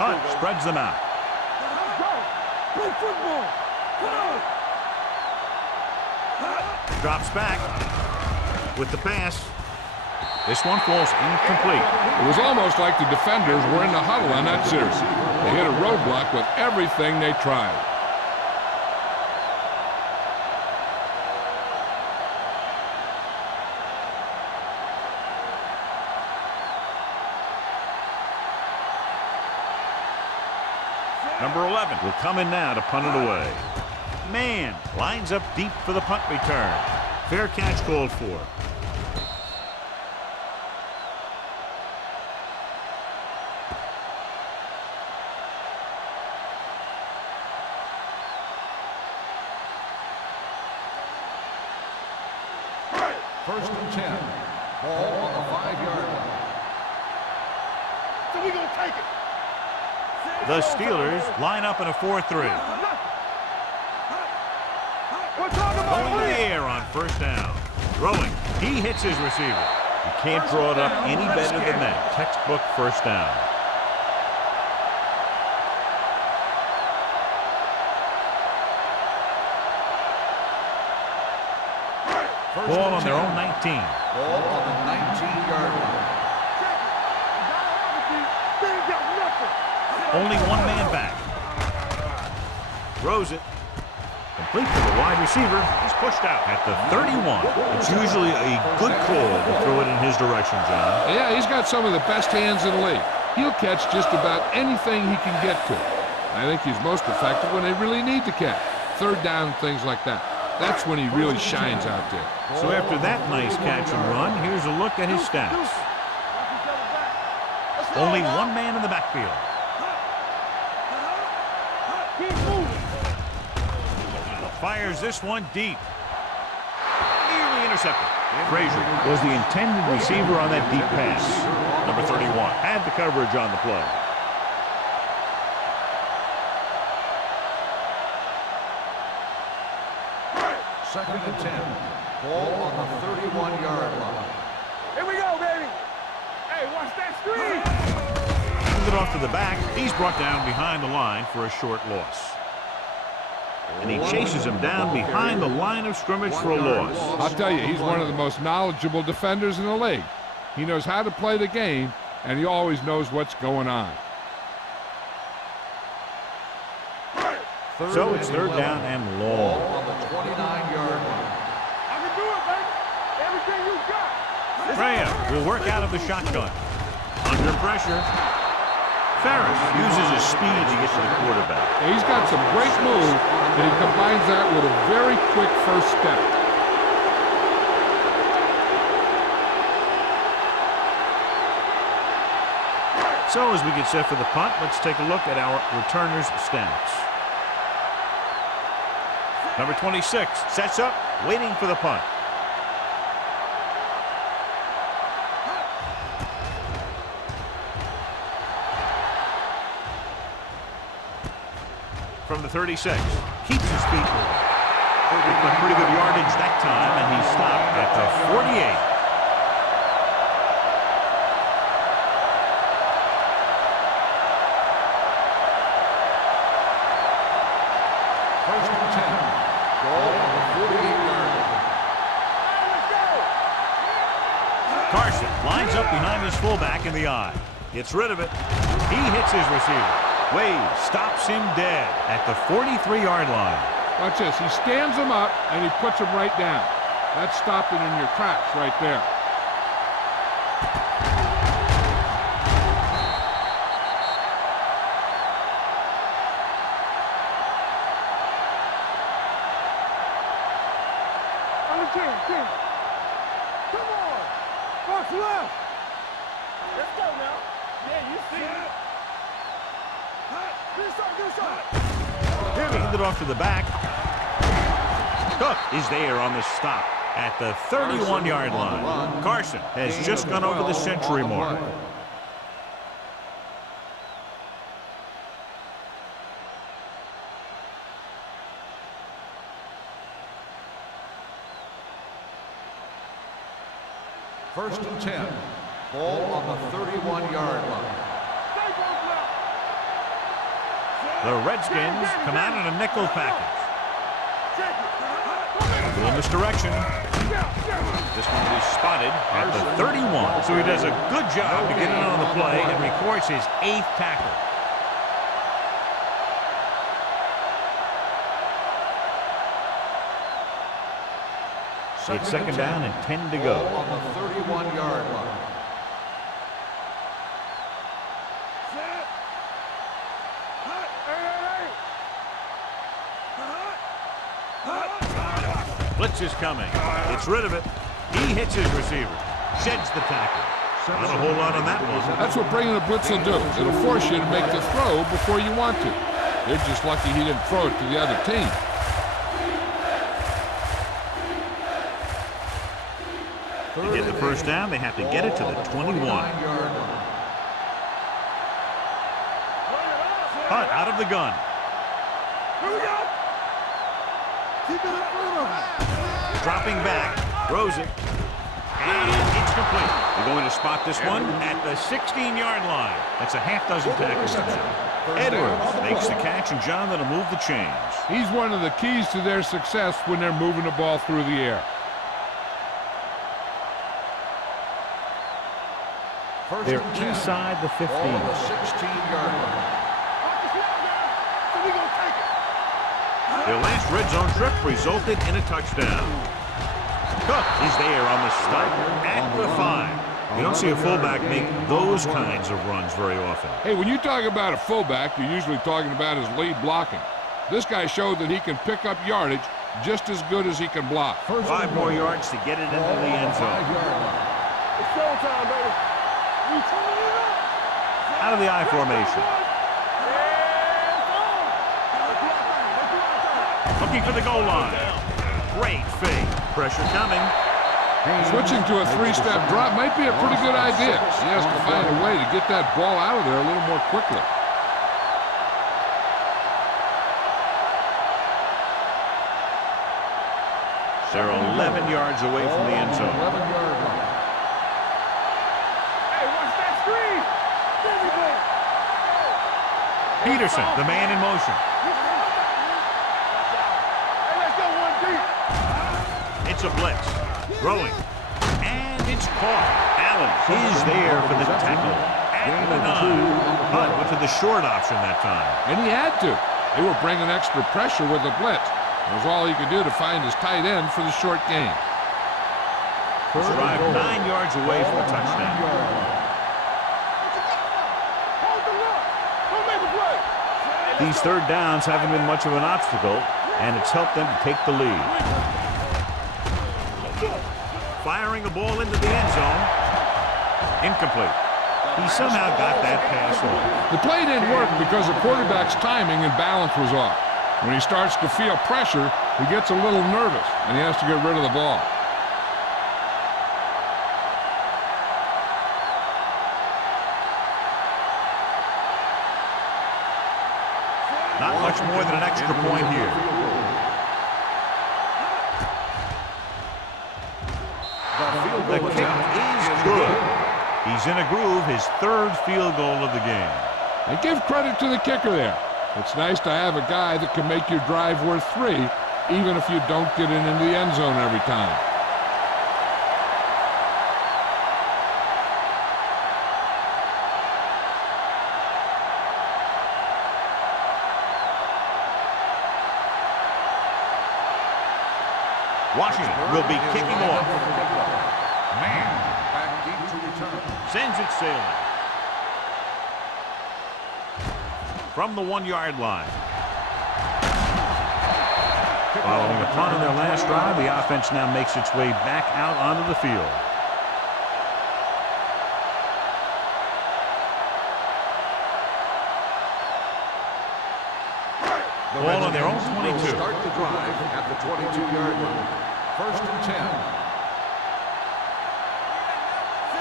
Hunt spreads them out. Play football. Drops back with the pass. This one falls incomplete. It was almost like the defenders were in the huddle on that series. They hit a roadblock with everything they tried. Number 11 will come in now to punt it away. Man lines up deep for the punt return. Fair catch called for. First and 10. Ball on the 5-yard line. So we gonna take it. The Steelers line up in a 4-3. Going in the air on first down. Throwing. He hits his receiver. You can't draw it up any better than that. Textbook first down. Ball on their own 19. Ball on the 19-yard line. Only one man back. Throws it. Complete to the wide receiver. He's pushed out at the 31. It's usually a good call to throw it in his direction, John. Yeah, he's got some of the best hands in the league. He'll catch just about anything he can get to. I think he's most effective when they really need to catch. Third down, things like that. That's when he really shines out there. So after that nice catch and run, here's a look at his stats. Only one man in the backfield. Fires this one deep. Nearly intercepted. Frazier was the intended receiver on that deep pass. Number 31 had the coverage on the play. Second and 10. Ball on the 31-yard line. Here we go, baby. Hey, watch that screen. Sends it off to the back. He's brought down behind the line for a short loss. And he chases him down behind the line of scrimmage for a loss. I'll tell you, he's one of the most knowledgeable defenders in the league. He knows how to play the game, and he always knows what's going on. So it's third down and long. On the 29-yard line. I can do it, baby. Everything you got. Graham will work out of the shotgun. Under pressure. Ferris uses his speed to get to the quarterback. He's got some great moves, and he combines that with a very quick first step. So as we get set for the punt, let's take a look at our returners' stats. Number 26 sets up, waiting for the punt. From the 36, keeps his feet moving. Pretty good yardage that time, and he stopped at the 48. First and 10. Ball on the 48-yard line. Carson lines up behind his fullback in the eye. Gets rid of it. He hits his receiver. Wade stops him dead at the 43-yard line. Watch this. He stands him up, and he puts him right down. That's stopping in your tracks right there. Come on. Box left. Let's go now. Yeah, you see it. Good shot. Hand it off to the back. Cook is there on the stop at the 31-yard line. Carson has just gone over the century mark. First and 10. Ball on the 31-yard line. The Redskins come out in a nickel package. A little misdirection. This one is spotted at the 31. So he does a good job to get in on the play and records his 8th tackle. It's second down and 10 to go. On the 31-yard line. Blitz is coming. Gets rid of it. He hits his receiver. Sheds the tackle. Not a whole lot on that one. That's what bringing the blitz will do. It'll force you to make the throw before you want to. They're just lucky he didn't throw it to the other team. To get the first down, they have to get it to the 21. Hunt out of the gun. Here we go. Keep it up front of him. Dropping back. Throws it. And it's complete. They're going to spot this one at the 16-yard line. That's a half dozen tackles now. Edwards makes the catch, and John, that'll move the chains. He's one of the keys to their success when they're moving the ball through the air. They're inside the 15. 16-yard line. Their last red zone trip resulted in a touchdown. Cook is there on the stop at the 5. You don't see a fullback make those kinds of runs very often. Hey, when you talk about a fullback, you're usually talking about his lead blocking. This guy showed that he can pick up yardage just as good as he can block. 5 more yards to get it into the end zone. It's showtime, baby. Out of the I formation. Looking for the goal line. Great fake. Pressure coming. Switching to a 3-step drop might be a pretty good idea. He has to find a way to get that ball out of there a little more quickly. They're 11 yards away from the end zone. 11-yard line. Hey, watch that screen. There we go. Peterson, the man in motion. Hey, let's go one deep. It's a blitz. Throwing. And it's caught. Allen is there for the tackle. At the 9. Hunt went to the short option that time. And he had to. They were bringing extra pressure with the blitz. It was all he could do to find his tight end for the short gain. Drive 9 yards away from a touchdown. These third downs haven't been much of an obstacle, and it's helped them to take the lead. Firing the ball into the end zone. Incomplete. He somehow got that pass off. The play didn't work because the quarterback's timing and balance was off. When he starts to feel pressure, he gets a little nervous, and he has to get rid of the ball. Not much more than an extra point here. The kick is good. He's in a groove, his third field goal of the game. And give credit to the kicker there. It's nice to have a guy that can make your drive worth 3, even if you don't get it into the end zone every time. Washington will be kicking off. Man back deep to return. Sends it sailing. From the 1-yard line. Following a punt on their last drive, the offense now makes its way back out onto the field. Ball on their own 22. Start the drive at the 22-yard line. 1st and 10.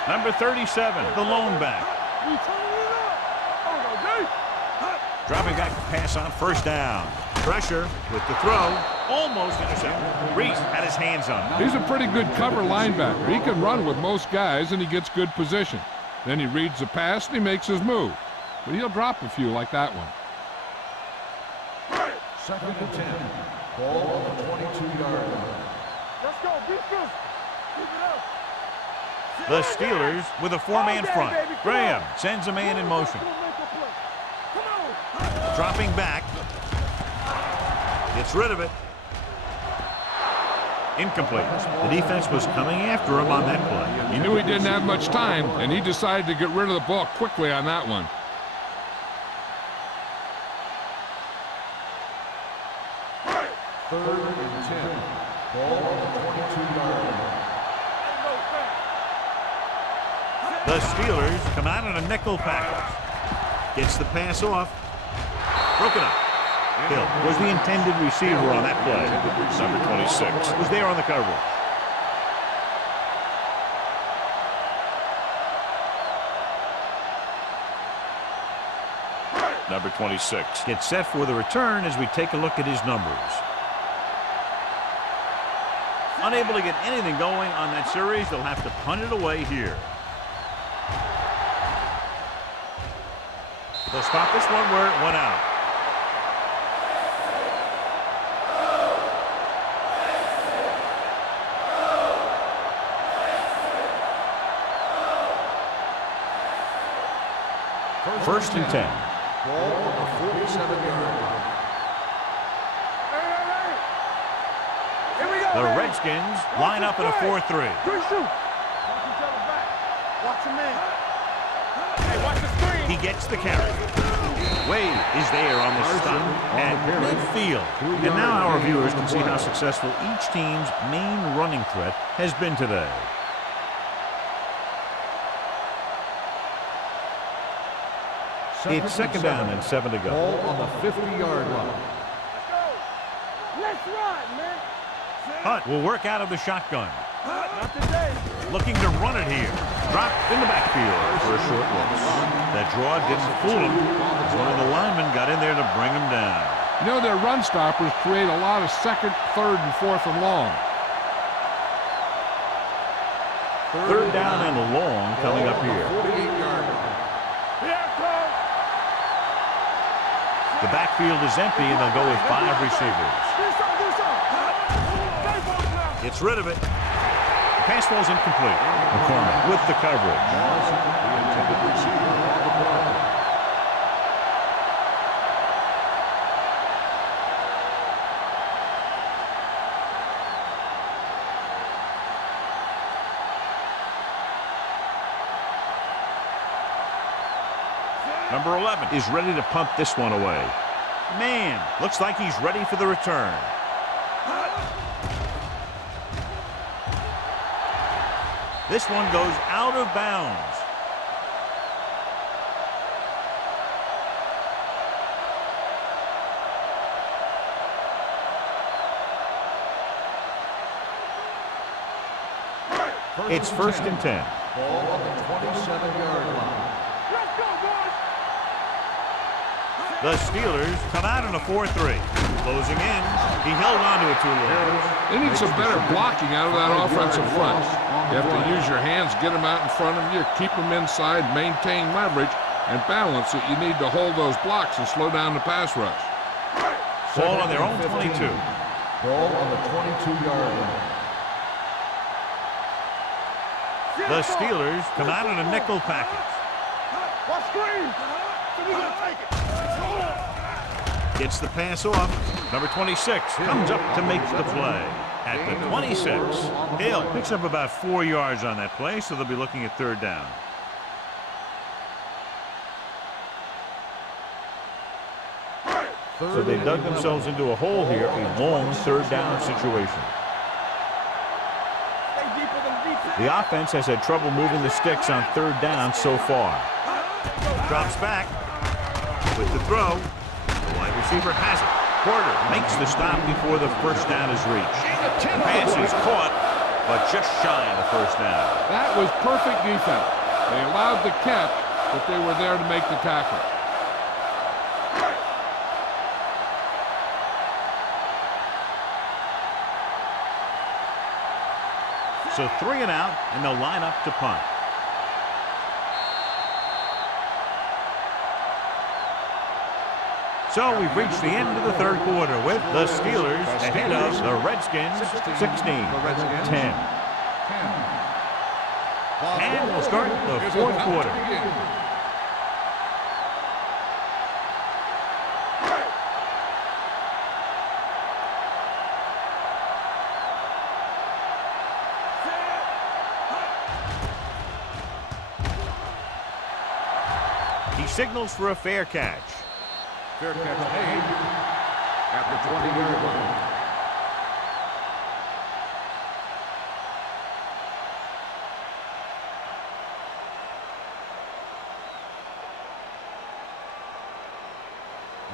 Number 37, the lone back. Dropping back to pass on 1st down. Pressure with the throw. Almost intercepted. Reese had his hands on it. He's a pretty good cover linebacker. He can run with most guys, and he gets good position. Then he reads the pass, and he makes his move. But he'll drop a few like that one. 2nd and 10. Ball on the 22-yard line. Let's go, defense. Keep it up. The Steelers with a 4-man front. Graham sends a man in motion. Dropping back. Gets rid of it. Incomplete. The defense was coming after him on that play. He knew he didn't have much time, and he decided to get rid of the ball quickly on that one. Third and 10. Ball on the 22-yard line. The Steelers come out in a nickel package. Gets the pass off. Broken up. Hill was the intended receiver on that play. Number 26 was there on the coverage. Number 26 gets set for the return as we take a look at his numbers. Unable to get anything going on that series, they'll have to punt it away here. They'll stop this one where it went out. First and 10. Ball on the 47-yard line. The Redskins line up in a 4-3. Watch him in. Hey, watch the screen. He gets the carry. Wade is there on the stop at midfield. And now our viewers can see how successful each team's main running threat has been today. It's 2nd down and 7 to go. Ball on the 50-yard line. Let's run, man. Hunt will work out of the shotgun. Not today. Looking to run it here. Dropped in the backfield for a short loss. That draw didn't fool him. One of the linemen got in there to bring him down. You know, their run stoppers create a lot of 2nd, 3rd, and 4th and long. 3rd down and long coming up here. 48-yard line. The backfield is empty, and they'll go with 5 receivers. Gets rid of it. The pass ball's incomplete. McCormick with the coverage. The intended receiver on the play. Number 11 is ready to punt this one away. Man, looks like he's ready for the return. This one goes out of bounds. It's first and 10. Ball on the 27-yard line. Let's go, boys! The Steelers come out in a 4-3. Closing in. He held on to it too long. They need some better blocking out of that offensive front. You have to use your hands, get them out in front of you, keep them inside, maintain leverage, and balance it. You need to hold those blocks and slow down the pass rush. Ball on their own 22. Ball on the 22-yard line. The Steelers come out in a nickel package. Watch screen! We're gonna take it! Gets the pass off. Number 26 comes up to make the play. At the 26, Hill picks up about 4 yards on that play, so they'll be looking at third down. So they dug themselves into a hole here, a long third down situation. The offense has had trouble moving the sticks on third down so far. Drops back with the throw. The wide receiver has it. Porter makes the stop before the first down is reached. Pass is caught, but just shy of the first down. That was perfect defense. They allowed the catch, but they were there to make the tackle. So 3 and out, and they'll line up to punt. So we've reached the end of the third quarter with the Steelers ahead of the Redskins 16-10. And we'll start the fourth quarter. He signals for a fair catch. Fair catch made at the 20-yard line.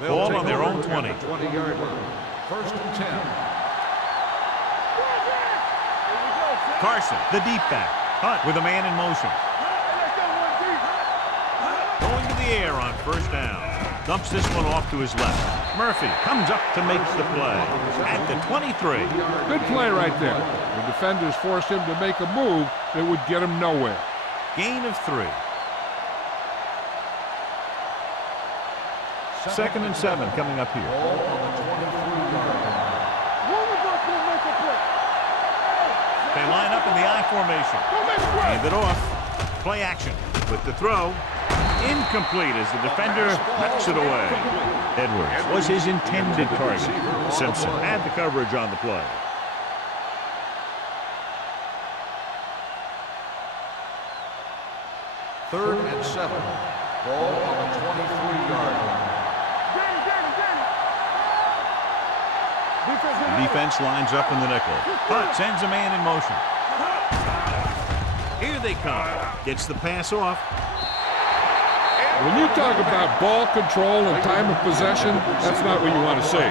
Ball on their own 20. 20-yard line. First and 10. Carson, the deep back. Hunt with a man in motion. Going to the air on first down. Dumps this one off to his left. Murphy comes up to make the play at the 23. Good play right there. The defenders forced him to make a move that would get him nowhere. Gain of 3. Second and 7 coming up here. Ball on the 23-yard line. They line up in the I formation. Hand it off. Play action with the throw. Incomplete as the defender knocks it away. Edwards was his intended target. Simpson had the coverage on the play. Third and 7. Ball on the 23-yard line. The defense lines up in the nickel. Hunt sends a man in motion. Here they come. Gets the pass off. When you talk about ball control and time of possession, that's not what you want to see.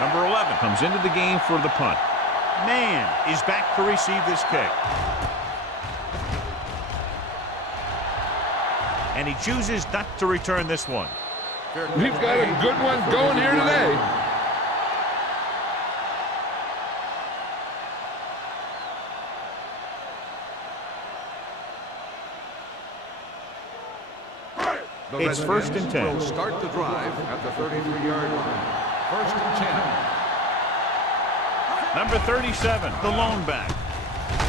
Number 11 comes into the game for the punt. Man is back to receive this kick. And he chooses not to return this one. We've got a good one going here today. It's first and 10. Will start the drive at the 33-yard line. First and 10. Number 37, the lone back.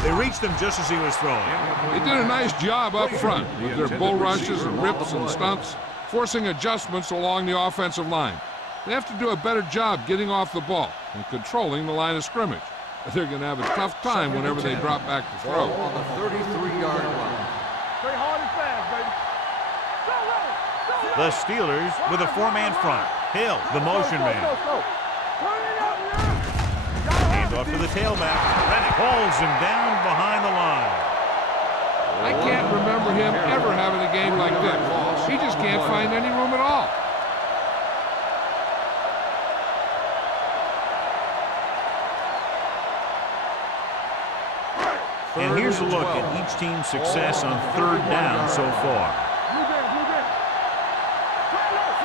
They reached him just as he was throwing. They did a nice job up front with their bull rushes and rips and stunts. forcing adjustments along the offensive line. They have to do a better job getting off the ball and controlling the line of scrimmage. They're going to have a tough time whenever they drop back to throw. Ball on the 33-yard line. Stay hard and fast, baby. Go, go, go. The Steelers with a four-man front. Hill, the motion man. Hand off to the tailback. Reddick holds him down behind the line. I can't remember him ever having a game like this. He just can't find any room at all. And here's a look at each team's success on third down so far.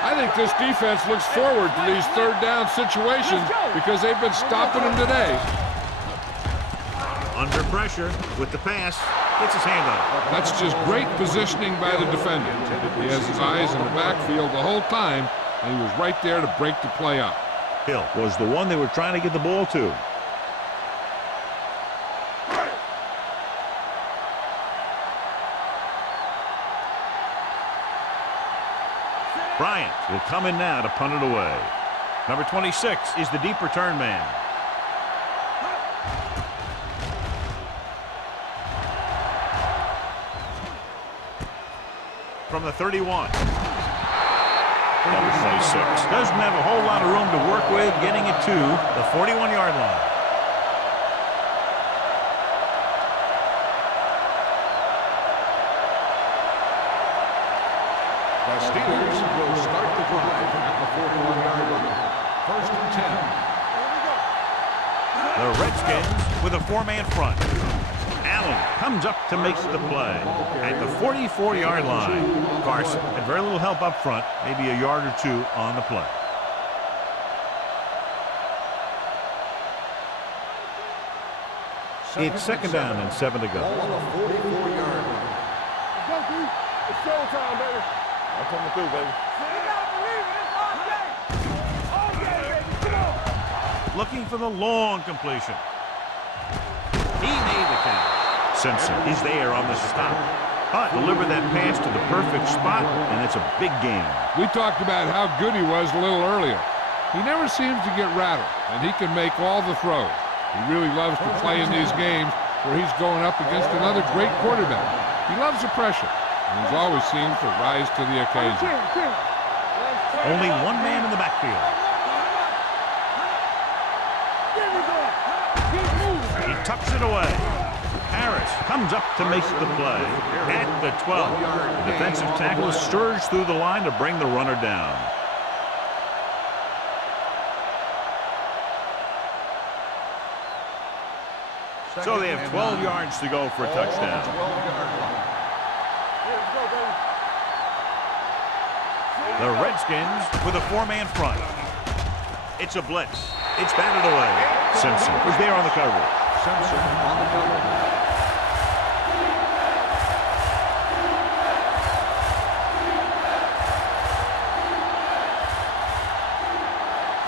I think this defense looks forward to these third down situations because they've been stopping them today. Under pressure with the pass, gets his hand on it. That's just great positioning by the defender. He has his eyes in the backfield the whole time, and he was right there to break the play up. Hill was the one they were trying to get the ball to. Bryant will come in now to punt it away. Number 26 is the deep return man. From the 31. Number 26 doesn't have a whole lot of room to work with, getting it to the 41-yard line. The Steelers will start the drive at the 41-yard line. First and 10. The Redskins with a four-man front. Allen comes up to make the play at the 44-yard line. Carson had very little help up front, maybe a yard or two on the play. It's second down and 7 to go. Ball on the 44-yard line. It's showtime, baby. I'm coming through, baby. You gotta believe it. It's all day. All day, baby. Come on. Looking for the long completion. He made the catch. Simpson is there on the stop. Hunt delivered that pass to the perfect spot, and it's a big game. We talked about how good he was a little earlier. He never seems to get rattled, and he can make all the throws. He really loves to play in these games where he's going up against another great quarterback. He loves the pressure, and he's always seems to rise to the occasion. Only one man in the backfield. He tucks it away. Harris comes up to make the play at the 12. The defensive tackle stirs through the line to bring the runner down. So they have 12 yards to go for a touchdown. The Redskins with a four-man front. It's a blitz. It's batted away. Simpson was there on the cover. Simpson on the cover.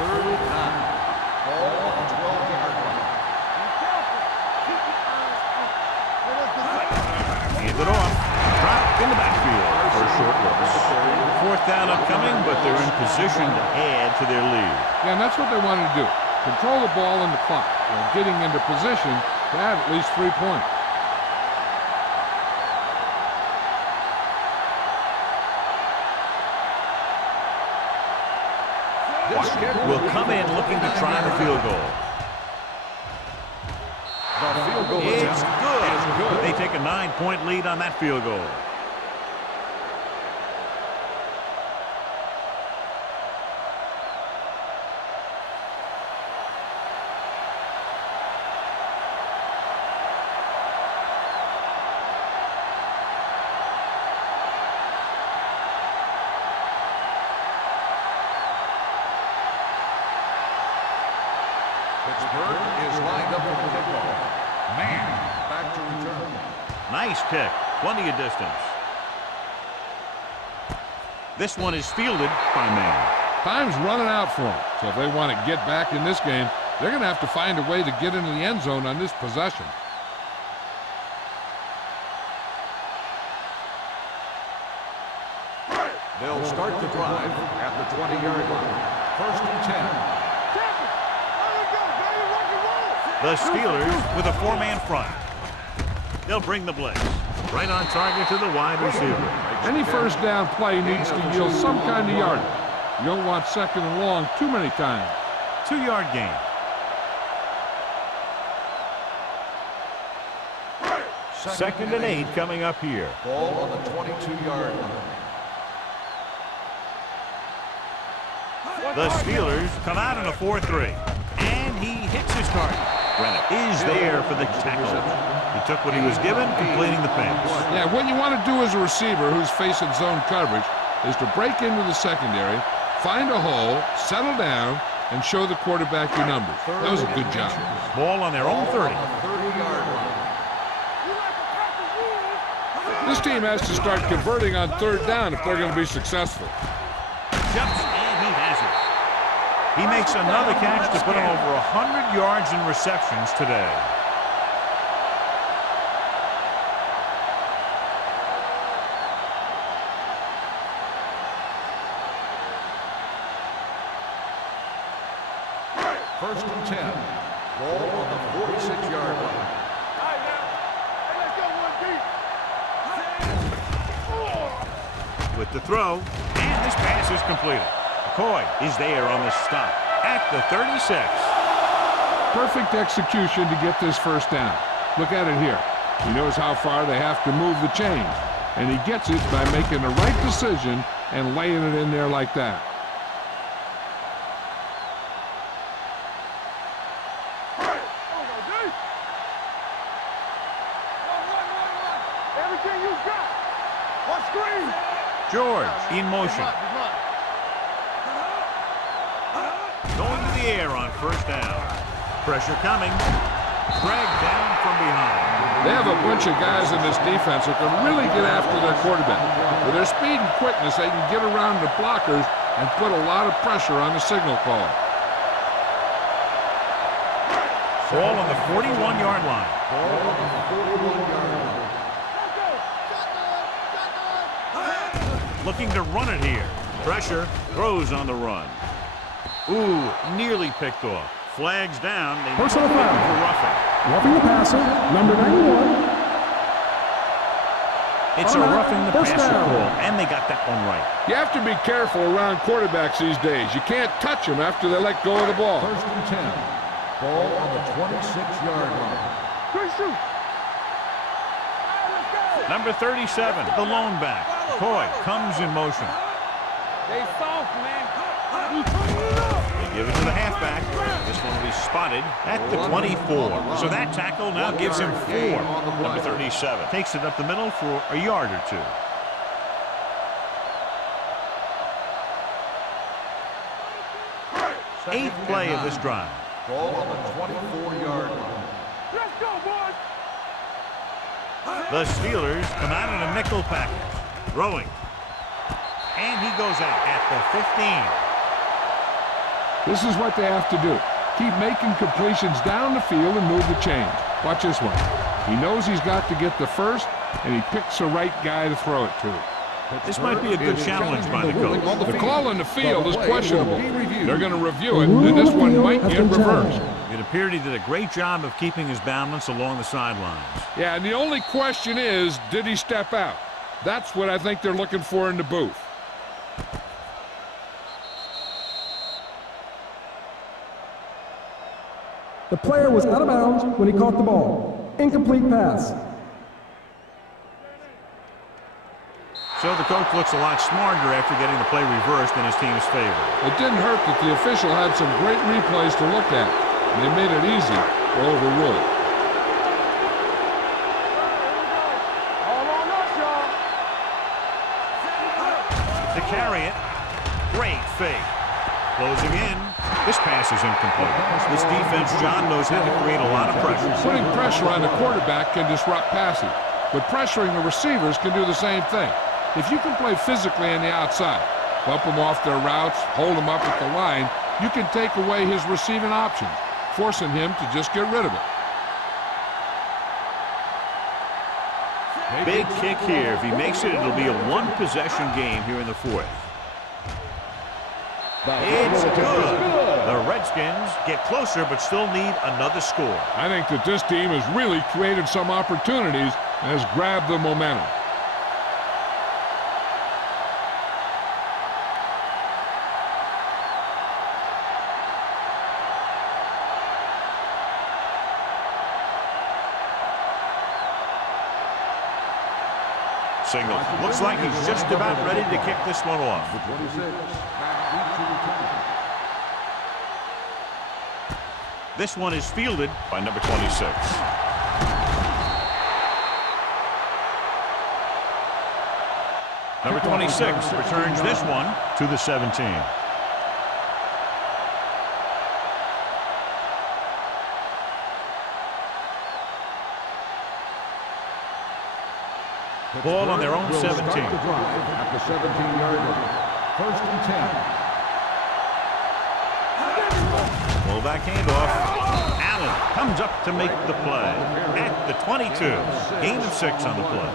Third and 9. Ball on the 12-yard line. Hand it off. Dropped in the backfield for a short loss. Fourth down upcoming, but they're in position to add to their lead. Yeah, and that's what they wanted to do. Control the ball and the clock while getting into position to have at least 3 points. Will come in looking to try the field goal. The field goal It's attempt good. is good. They take a 9-point lead on that field goal. Pittsburgh is lined up for the kickoff. Man back to return. Nice kick. Plenty of distance. This one is fielded by Man. Time's running out for them, so if they want to get back in this game, they're going to have to find a way to get into the end zone on this possession. They'll start drive at the 20-yard line. First and 10. The Steelers with a 4-man front. They'll bring the blitz. Right on target to the wide receiver. Any first down play needs to yield some kind of yardage. You don't want second and long too many times. 2-yard gain. Second and 8 coming up here. Ball on the 22-yard line. The Steelers come out in a 4-3. And he hits his target. Brennan is there for the tackle. He took what he was given, completing the pass. Yeah, what you want to do as a receiver who's facing zone coverage is to break into the secondary, find a hole, settle down, and show the quarterback your numbers. That was a good job. Ball on their own 30. 30-yard line. This team has to start converting on third down if they're going to be successful. Jumps, and he has it. He makes another catch to put him over 100 yards in receptions today. First and 10. Ball on the 46-yard line. With the throw, and this pass is completed. McCoy is there on the stop at the 36. Perfect execution to get this first down. Look at it here. He knows how far they have to move the chains, and he gets it by making the right decision and laying it in there like that. Everything you got. What screen? George in motion. Going to the air on first down. Pressure coming. Dragged down from behind. They have a bunch of guys in this defense who can really get after their quarterback. With their speed and quickness, they can get around the blockers and put a lot of pressure on the signal call. Ball on the 41-yard line. Ball on the 41-yard line. Looking to run it here. Pressure, throws on the run. Ooh, nearly picked off. Flags down. They Personal foul. for roughing. Roughing the passer, number 91. It's a Automatic roughing the first passer down. call, and they got that one right. You have to be careful around quarterbacks these days. You can't touch them after they let go of the ball. First and 10. Ball on the 26-yard line. Good shoot. Number 37, the lone back. McCoy comes in motion. They soft, man. They give it to the halfback. This one will be spotted at the 24. So that tackle now gives him 4. Number 37 takes it up the middle for a yard or two. Eighth play of this drive. Ball on the 24-yard line. Let's go, boys. The Steelers come out in a nickel package. Throwing. And he goes out at the 15. This is what they have to do. Keep making completions down the field and move the chains. Watch this one. He knows he's got to get the first, and he picks the right guy to throw it to. This might be a good challenge by the coach. The call on the field is questionable. They're going to review it, and this one might get reversed. It appeared he did a great job of keeping his balance along the sidelines. Yeah, and the only question is, did he step out? That's what I think they're looking for in the booth. The player was out of bounds when he caught the ball. Incomplete pass. So the coach looks a lot smarter after getting the play reversed in his team's favor. It didn't hurt that the official had some great replays to look at, and they made it easy to overrule it. All on us, y'all. To carry it, great fake. Closing in, this pass is incomplete. This defense, John, knows how to create a lot of pressure. Putting pressure on the quarterback can disrupt passing, but pressuring the receivers can do the same thing. If you can play physically on the outside, bump them off their routes, hold them up at the line, you can take away his receiving options, forcing him to just get rid of it. Big kick here. If he makes it, it'll be a one-possession game here in the fourth. It's good. The Redskins get closer but still need another score. I think that this team has really created some opportunities and has grabbed the momentum. Signal. Looks like he's just about ready to kick this one off. The 26, back to return. This one is fielded by number 26. Number 26 returns this one to the 17. Ball on their own 17. Start the drive at the 17-yard line. 1st and 10. Fullback handoff. Allen comes up to make the play at the 22. Gain of 6 on the play.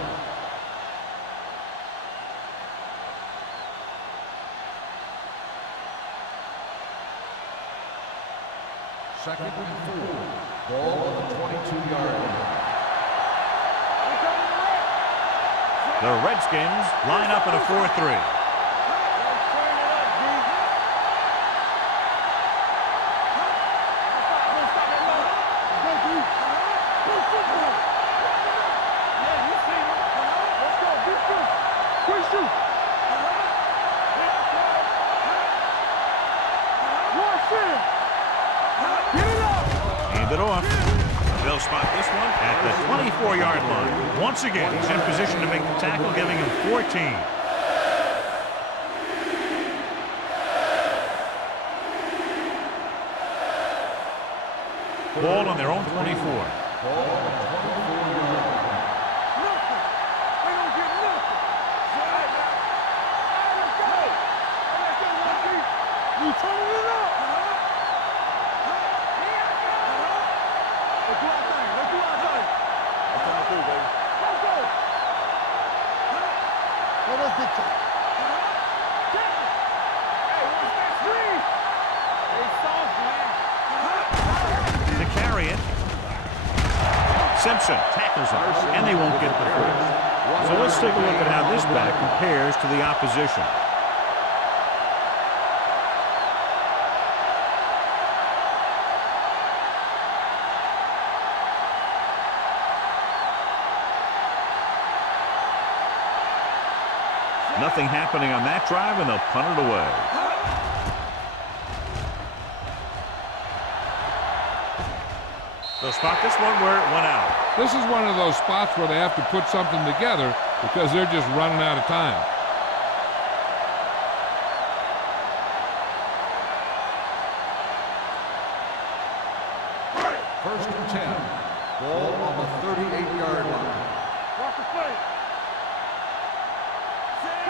Second and 4. Ball on the 22-yard line. The Redskins line up in a 4-3. Hand it off. They'll spot this one at the 24-yard line. Once again, he's in position to make the tackle, giving him 14. Ball on their own 24. Simpson tackles him, and they won't get the first. So let's take a look at how this back compares to the opposition. Nothing happening on that drive, and they'll punt it away. They'll spot this one where it went out. This is one of those spots where they have to put something together because they're just running out of time. First and 10. Ball on the 38-yard line.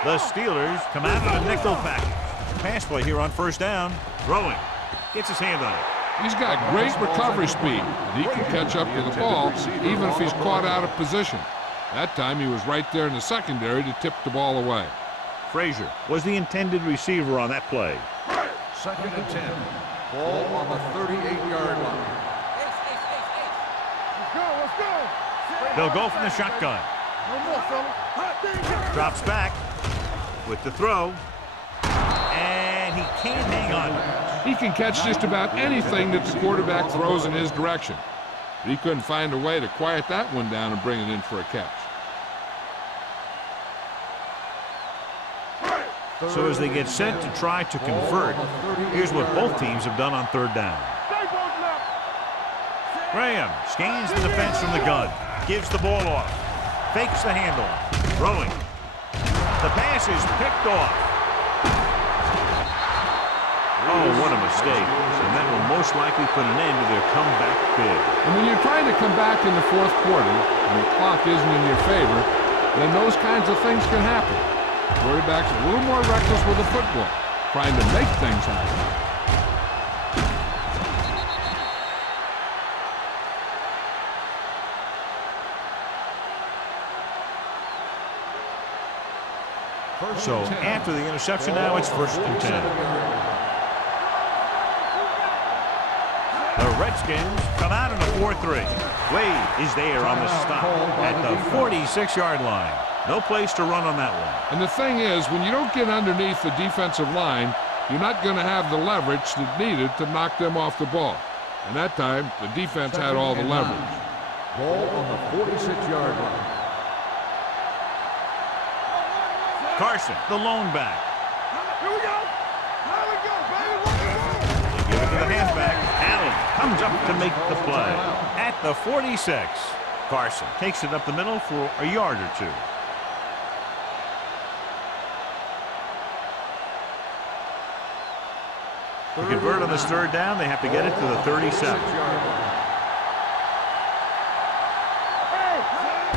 The Steelers come out in a nickel package. Pass play here on 1st down. Throwing. Gets his hand on it. He's got great recovery speed, and he can catch up to the ball even if he's caught out of position. That time he was right there in the secondary to tip the ball away. Frazier was the intended receiver on that play. Second and 10. Ball on the 38-yard line. They'll go from the shotgun. Drops back with the throw, and he can't hang on. He can catch just about anything that the quarterback throws in his direction. But he couldn't find a way to quiet that one down and bring it in for a catch. So as they get set to try to convert, here's what both teams have done on 3rd down. Graham scans the defense from the gun, gives the ball off, fakes the handoff, throwing. The pass is picked off. Oh, what a mistake. And that will most likely put an end to their comeback bid. And when you're trying to come back in the 4th quarter and the clock isn't in your favor, then those kinds of things can happen. The quarterback's a little more reckless with the football, trying to make things happen. So after the interception, now it's 1st and 10. The Redskins come out in a 4-3. Wade is there on the stop at the 46-yard line. No place to run on that one. And the thing is, when you don't get underneath the defensive line, you're not going to have the leverage that's needed to knock them off the ball. And that time, the defense had all the leverage. Ball on the 46-yard line. Carson, the lone back. Here we go. Here we go, baby. They give it to the halfback. Allen comes up to make the play at the 46. Carson takes it up the middle for a yard or two. To convert on this third down, they have to get it to the 37. Hey,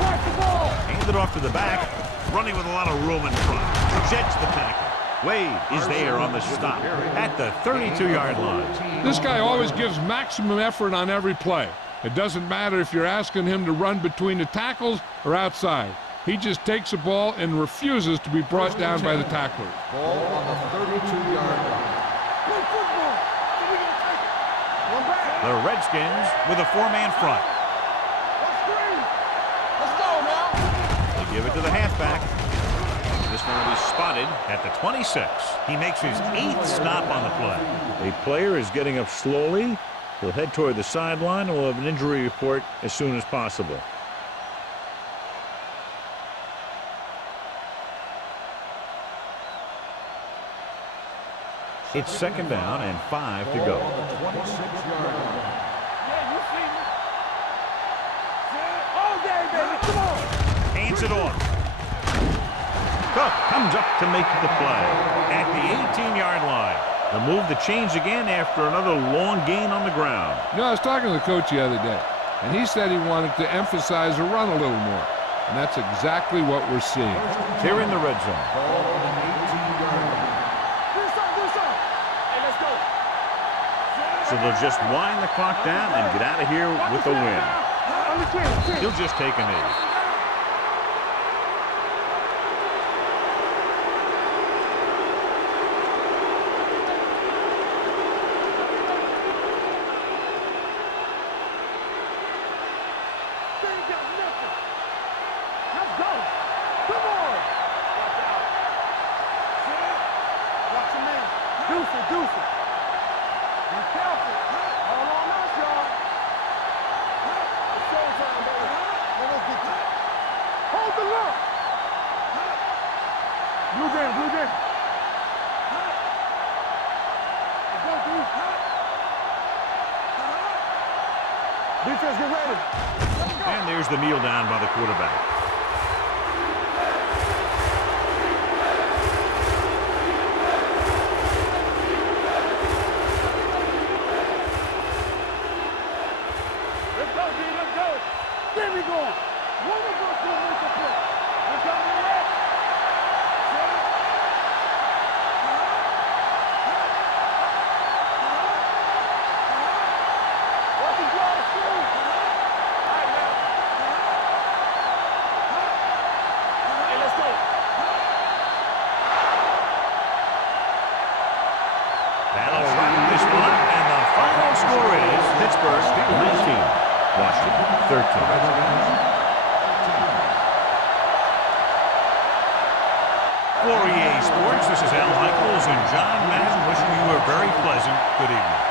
watch the ball. Hands it off to the back, running with a lot of room in front. Jets the tackle. Wade is there on the stop at the 32-yard line. This guy always gives maximum effort on every play. It doesn't matter if you're asking him to run between the tackles or outside. He just takes the ball and refuses to be brought down by the tacklers. Ball on the 32-yard line. The Redskins with a four-man front. Let's go now. They give it to the halfback. This one will be spotted at the 26. He makes his 8th stop on the play. A player is getting up slowly. He'll head toward the sideline and will have an injury report as soon as possible. It's second down and 5 to go. Yeah, you see me. All day, baby. Come on. Hands it off. Cook comes up to make the play at the 18-yard line. The move to change again after another long gain on the ground. You know, I was talking to the coach the other day, and he said he wanted to emphasize the run a little more. And that's exactly what we're seeing. Here in the red zone. Ball on the 18-yard line. Hey, let's go. So they'll just wind the clock down and get out of here with a win. He'll just take a knee. Defense, get ready. And there's the kneel down by the quarterback. Let's go, D. Let's go. There we go. One of us will make the play. We're coming to red. Watch him draw the shoe. All right, now. Hey, let's go. That'll wrap this one up, and the final score is Pittsburgh 19, Washington 13. For EA Sports, this is Al Michaels and John Madden wishing you a very pleasant good evening.